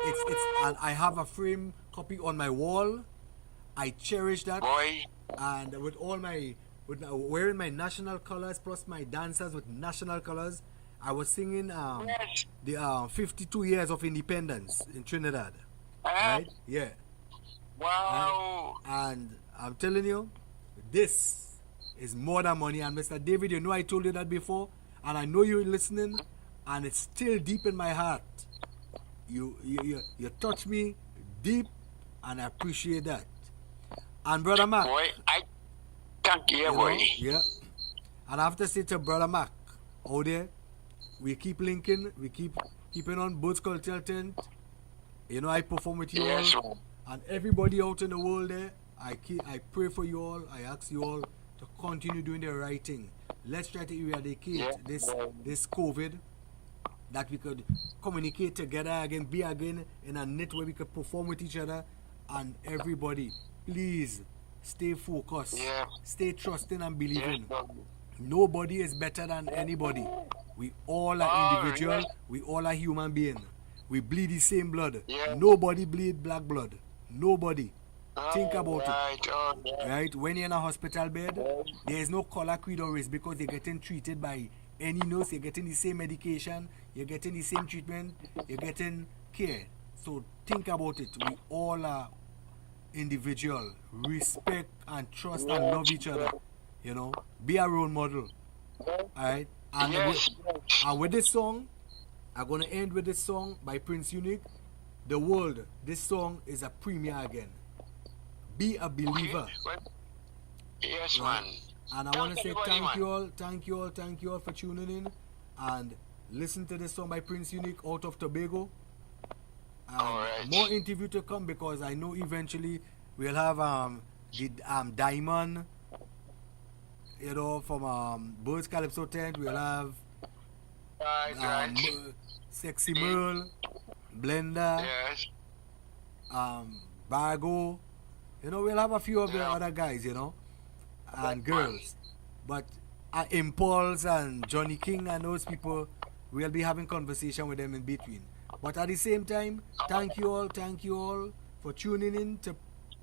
It's and I have a frame copy on my wall. I cherish that. And with wearing my national colors plus my dancers with national colors, I was singing the 52 years of independence in Trinidad. Right? Yeah. Wow. And I'm telling you, this is more than money. And Mr. David, I told you that before, and I know you're listening, and it's still deep in my heart. You touch me deep, and I appreciate that. And Brother Mac, boy, I thank you, boy. Yeah. And I have to say to Brother Mac out there, we keep linking, we keeping on Boats Cultural Tent. I perform with you all, and everybody out in the world there. I pray for you all. I ask you all to continue doing the right thing. Let's try to eradicate this COVID, that we could communicate together again, be again in a net where we could perform with each other. And everybody, please stay focused, stay trusting and believing. Nobody is better than anybody. We all are individual. We all are human beings. We bleed the same blood. Nobody bleed black blood. Nobody. Think about it. Right? When you're in a hospital bed, there is no color, creed, or race, because you're getting treated by any nurse. You're getting the same medication. You're getting the same treatment. You're getting care. So think about it. We all are individual. Respect and trust and love each other. Be a role model. Alright? And with this song, I'm going to end with this song by Prince Unique. The world, this song is a premiere again. Be a believer. Yes, right? man. And I want to say thank you all for tuning in and listen to this song by Prince Unique out of Tobago. And more interview to come, because I know eventually we'll have the Diamond, from Birds Calypso Tent. We'll have Sexy Merle, Blender, Bargo. We'll have a few of the other guys, and girls. But Impulse and Johnny King and those people, we'll be having conversation with them in between. But at the same time, thank you all for tuning in to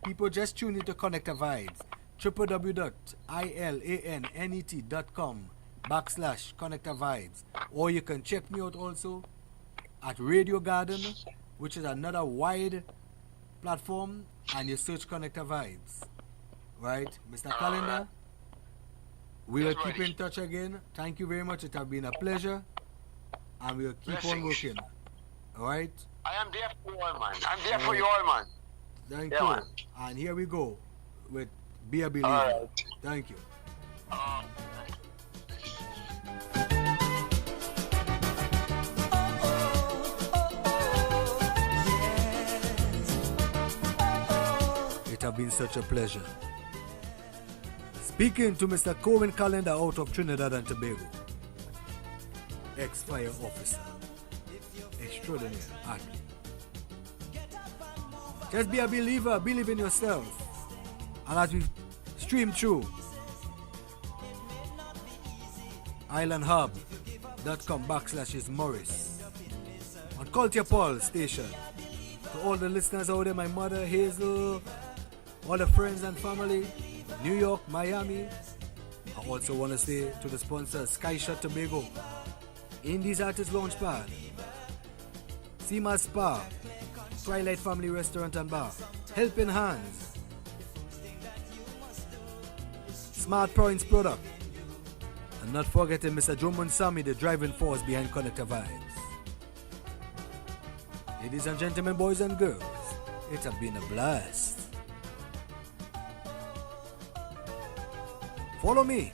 people. Just tune in to Connector Vibes. www.ilanet.com/Connector Vibes. Or you can check me out also at Radio Garden, which is another wide platform, and you search Connector Vibes. Right, Mr. Callender? We will keep in touch again. Thank you very much. It has been a pleasure. And we'll keep on working. Alright? I am there for you all, man. I'm there for you all, man. Thank you. Man. And here we go with Be a Believer. Right. Thank you. It has been such a pleasure. Speaking to Mr. Curwin Callender out of Trinidad and Tobago. Ex-fire officer. Extraordinary athlete. Just be a believer, believe in yourself. And as we stream through islandhub.com/Morris on Culture Paul station. To all the listeners out there, my mother, Hazel, all the friends and family, New York, Miami. I also want to say to the sponsors, Sky Shot Tobago, Indies Artist Launchpad, Seema Spa, Twilight Family Restaurant and Bar, Helping Hands, Smart Points Product, and not forgetting Mr. Joe Munsami, the driving force behind Connector Vibes. Ladies and gentlemen, boys and girls, it has been a blast. Follow me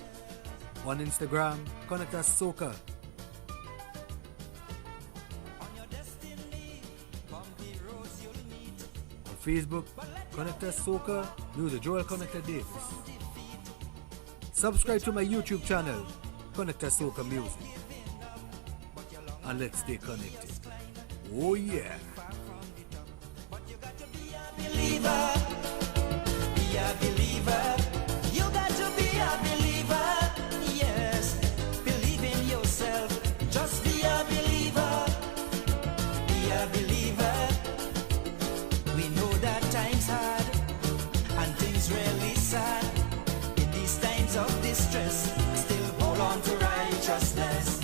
on Instagram, Connector Soca. On Facebook, Connector Soca, Music Joel Connector Davis. Subscribe to my YouTube channel, Connector Soca Music. And let's stay connected. Oh yeah. Believer, be a believer. You got to be a believer. Yes, believe in yourself. Just be a believer. Be a believer. We know that times hard and things really sad. In these times of distress, still hold on to righteousness.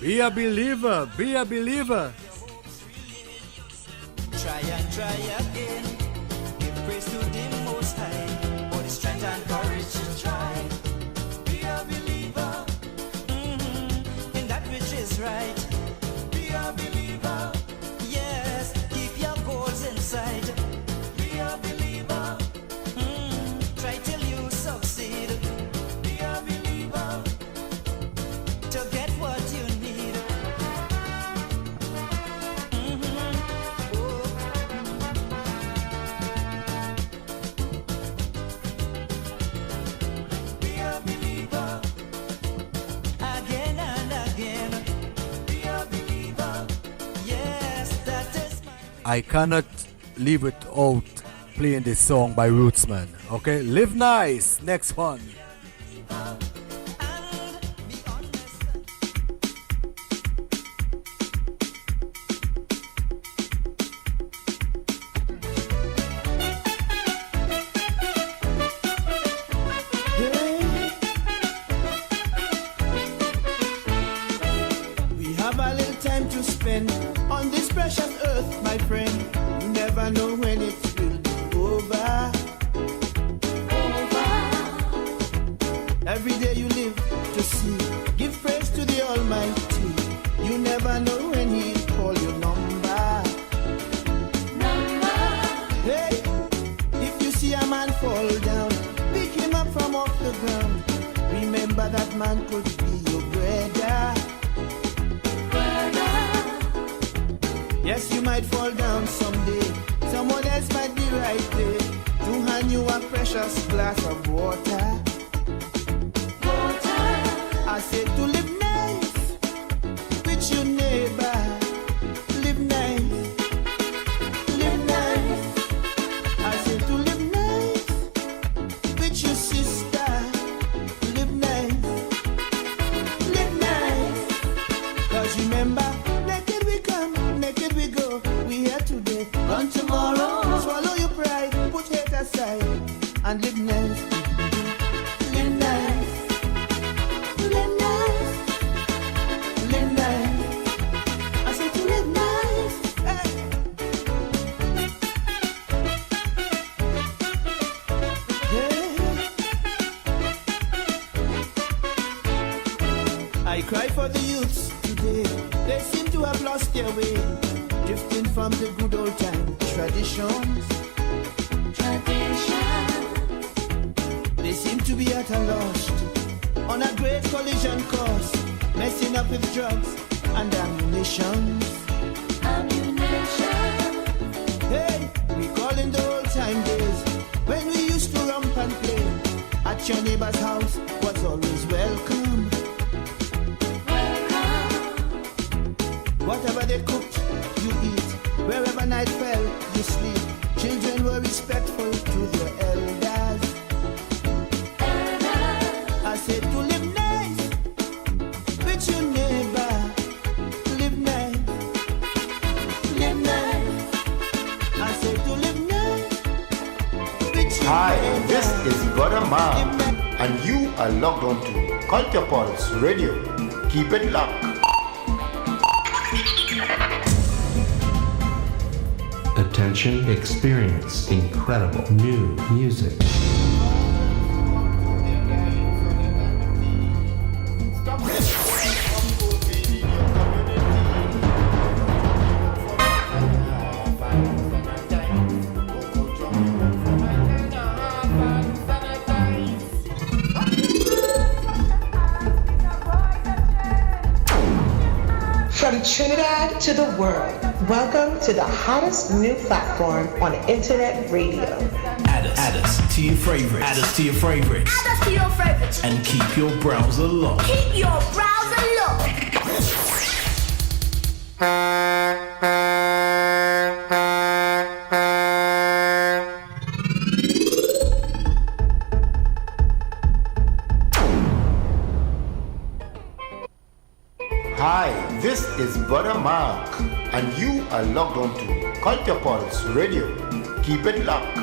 Be a believer, be a believer. Try and try again. Give praise to the Most High for the strength and courage to try. Be a believer in that which is right. Be a believer. Yes, keep your goals inside. Be a believer. Try till you succeed. Be a believer. To get what you need. I cannot leave it out playing this song by Rootsman. Okay, Live Nice, next one. We have a little time to spend on this precious earth, my friend. You never know when it will be over. Every day you live to see, give praise to the Almighty. You never know when He'll call your number. Hey, if you see a man fall down, pick him up from off the ground. Remember that man could be your brother. Yes, you might fall down someday. Someone else might be right there to hand you a precious glass of water. I said to live nice with your neighbor. Live nice. Live nice. I said to live nice with your sister. Live nice. Live nice. 'Cause remember, naked we come, naked we go. We here today, run tomorrow. Swallow your pride, put hate aside, and live nice. Live nice. Live nice. Live nice. I said to live nice. Hey. Yeah. I cry for the youths today. They seem to have lost their way, drifting from the good old time traditions. They seem to be at a loss on a great collision course, messing up with drugs and ammunition. Hey, recalling the old time days when we used to romp and play. At your neighbor's house was always welcome. Whatever they cooked, you eat. Wherever night fell, you sleep. Children were respectful to their elders. I said to live nice with your neighbor. Live nice. Live nice. I said to live nice with your Hi, neighbor. this is Brother Mark, Live nice. and you are logged on to Culture Pulse Radio. Keep it locked. Attention, experience incredible new music. From Trinidad to the world, welcome to the hottest new platform on internet radio. Add us to your favorites. Add us to your favorites. Add us to your favorites. And keep your browser locked. Keep your browser locked. Hi, this is Brother Mark, and you are logged on to Culture Pulse Radio. Keep it locked.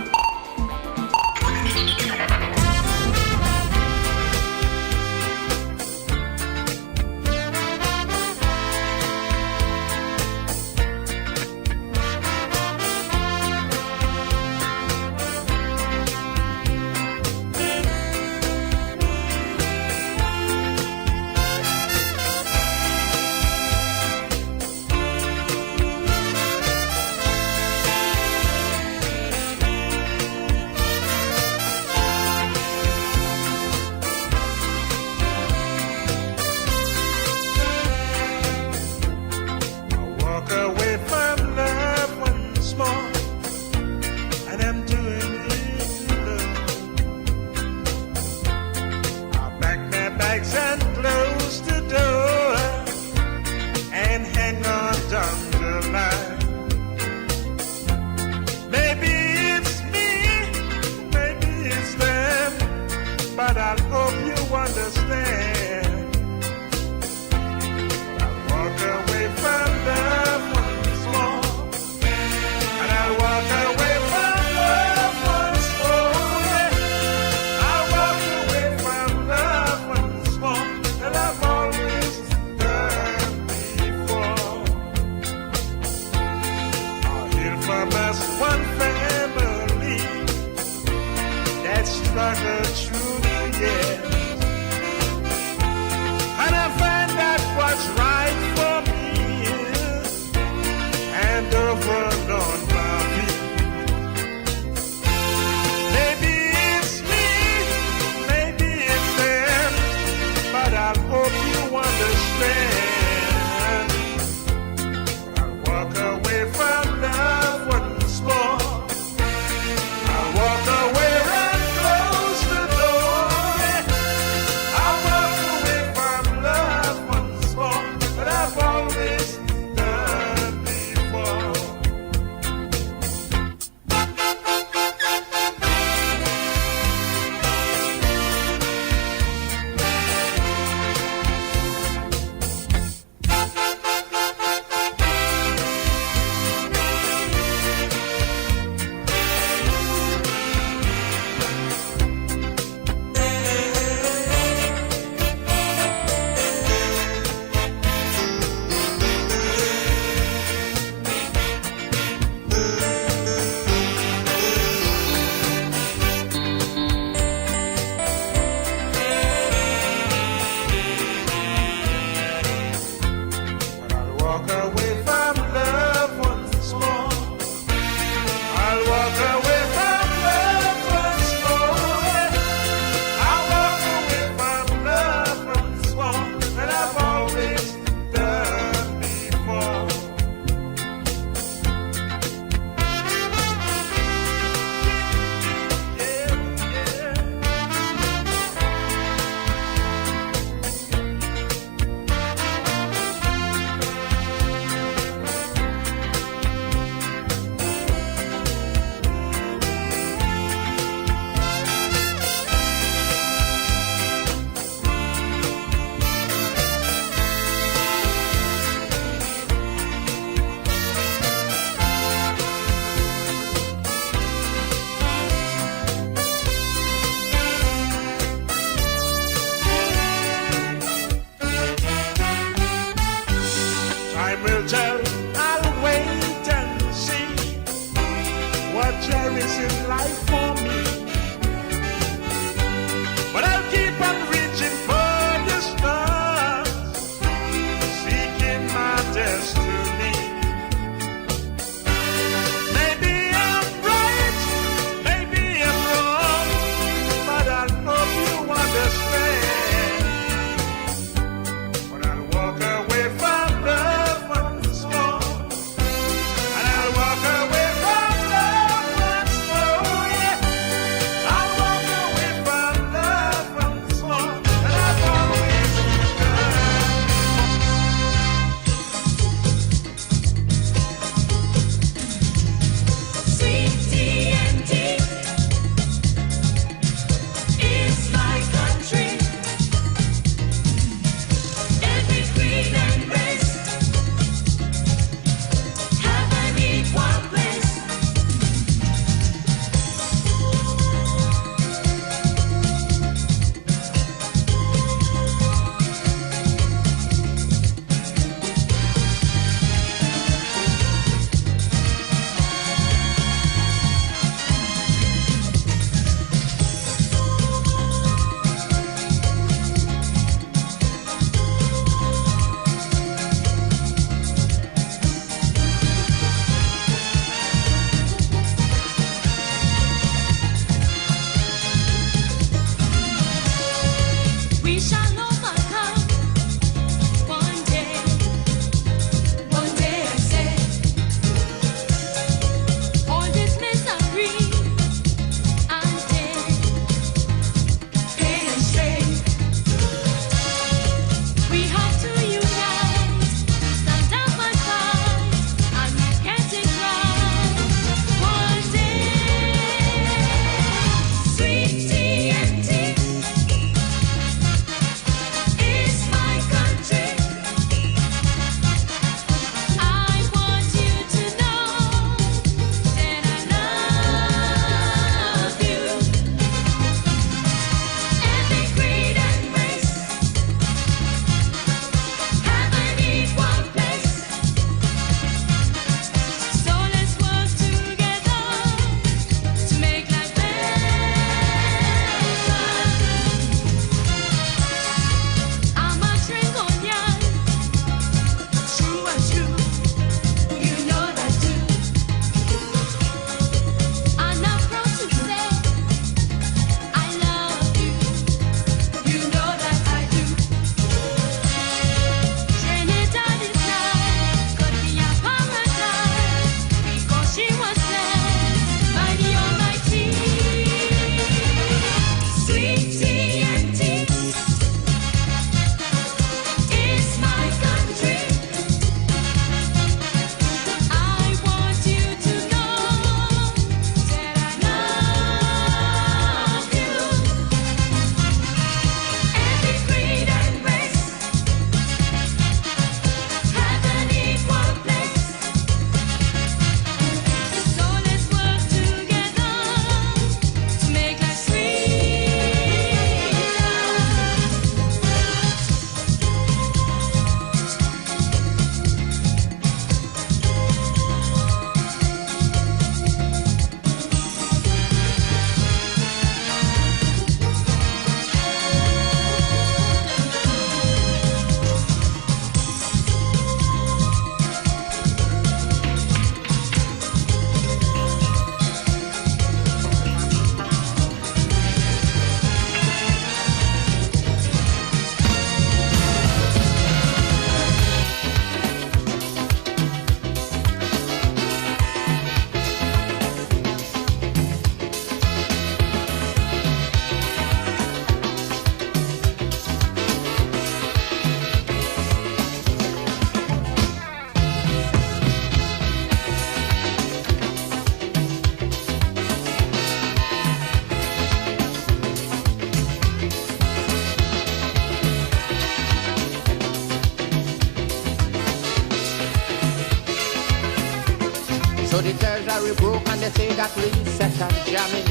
So the treasury broke and they say that recession jamming.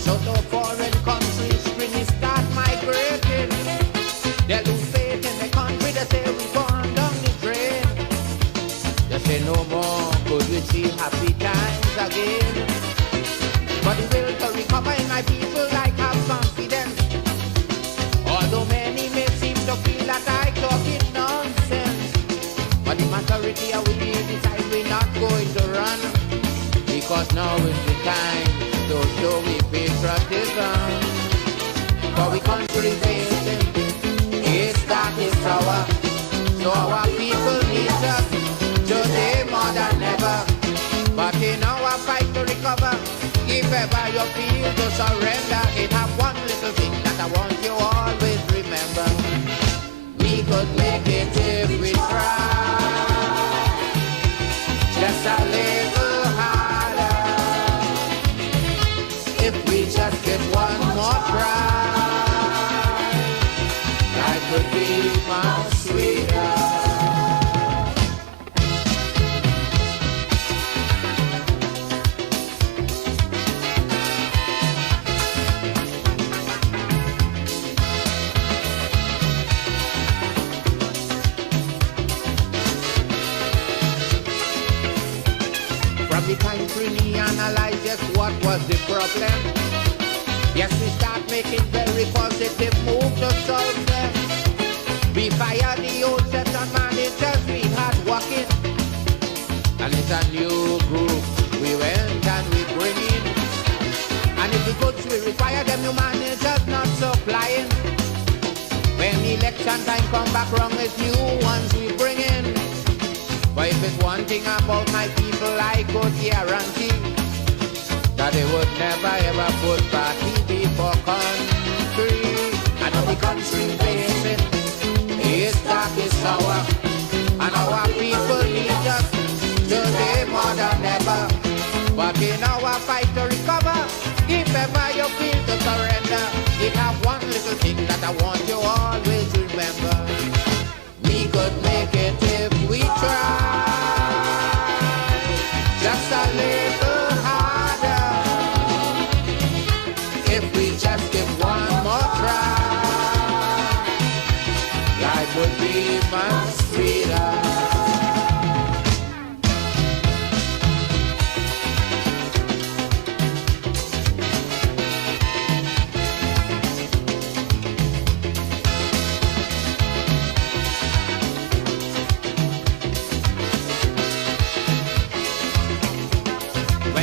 So no foreign countries really start migrating. They lose faith in the country, they say we gone down the drain. They say no more could we see happy times again. But the will to recover in my people like have confidence. Although many may seem to feel that I talking nonsense, but the majority of we decide we're not going to run, because now is the time to show we patriotism. For we country facing is that is our, so our people need us today more than ever. But in our fight to recover, if ever you feel to surrender, it have one little thing that I want you always remember. We could make it if we try. Just a little harder. If we just get one more try, life could be much sweeter. The country we analyze just what was the problem. Yes, we start making very positive moves to solve them. We fired the old set of managers we had working, and it's a new group we went and we bring in. And if the goods we require them new managers not supplying, election time come back wrong, it's new ones we bring in. But if it's one thing about my people, I could guarantee that they would never ever put party before country. And if the country facing is dark, is sour, and our people need us today more than ever. But in our fight to recover, if ever you feel to surrender, it have one little thing that I want you always remember. We could make it if we try, just a little harder. If we just give one more try, life would be much sweeter.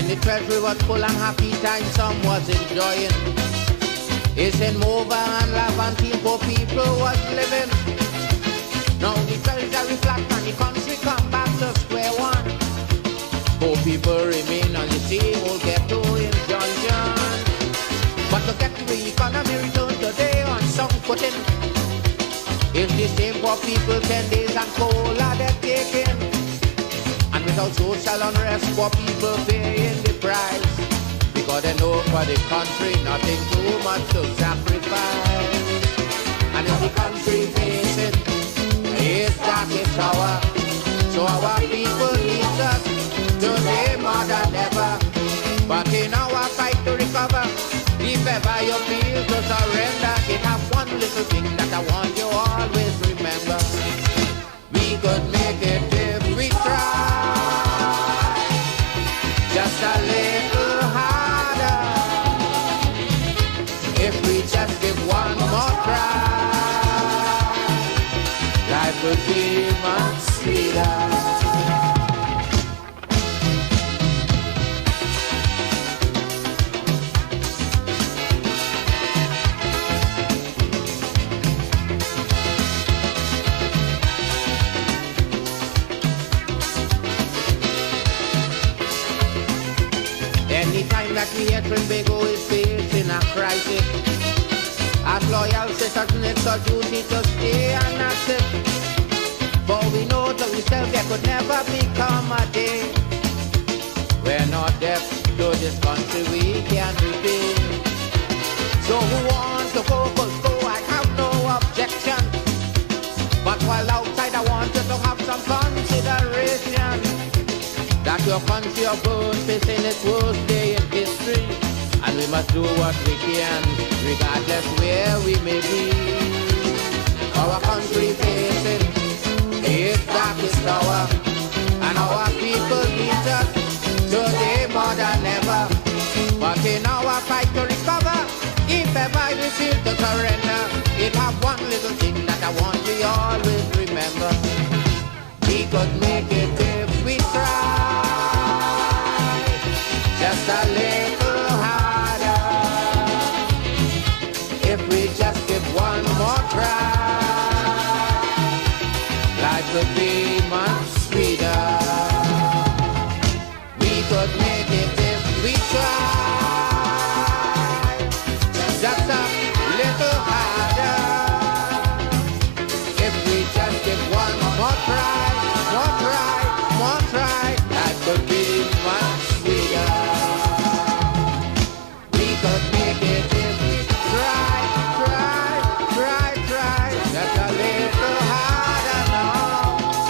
The treasury was full and happy time some was enjoying. It's in over and laugh until poor people was living. Now the treasury flat and the country come back to square one. Poor people remain on the same old ghetto injunction. But to get the economy return today on some footing, it's the same poor people 10 days and cola they're taking. And without social unrest, poor people paying the price, because they know for the country nothing too much to sacrifice. And if the country facing is dark, it's sour, so our people need us today more than ever. But in our fight to recover, if ever you feel to surrender, it have one little thing that I want you always remember. We could make it if we try. Just a little harder. If we just give one more try, life would be much sweeter. Anytime that we hear Tobago is facing a crisis, as loyal citizens it's our duty to stay and accept. For we know to ourselves there could never become a day we're not deaf to this country we can repay. So who want to go, I have no objection. But while outside I want you to have some consideration that your country of birth facing its worst day in history, and we must do what we can, regardless where we may be. Our country facing its darkest hour, and our people need us today more than ever. But in our fight to recover, if ever we feel to surrender, it have one little thing that I want you always remember. We could make it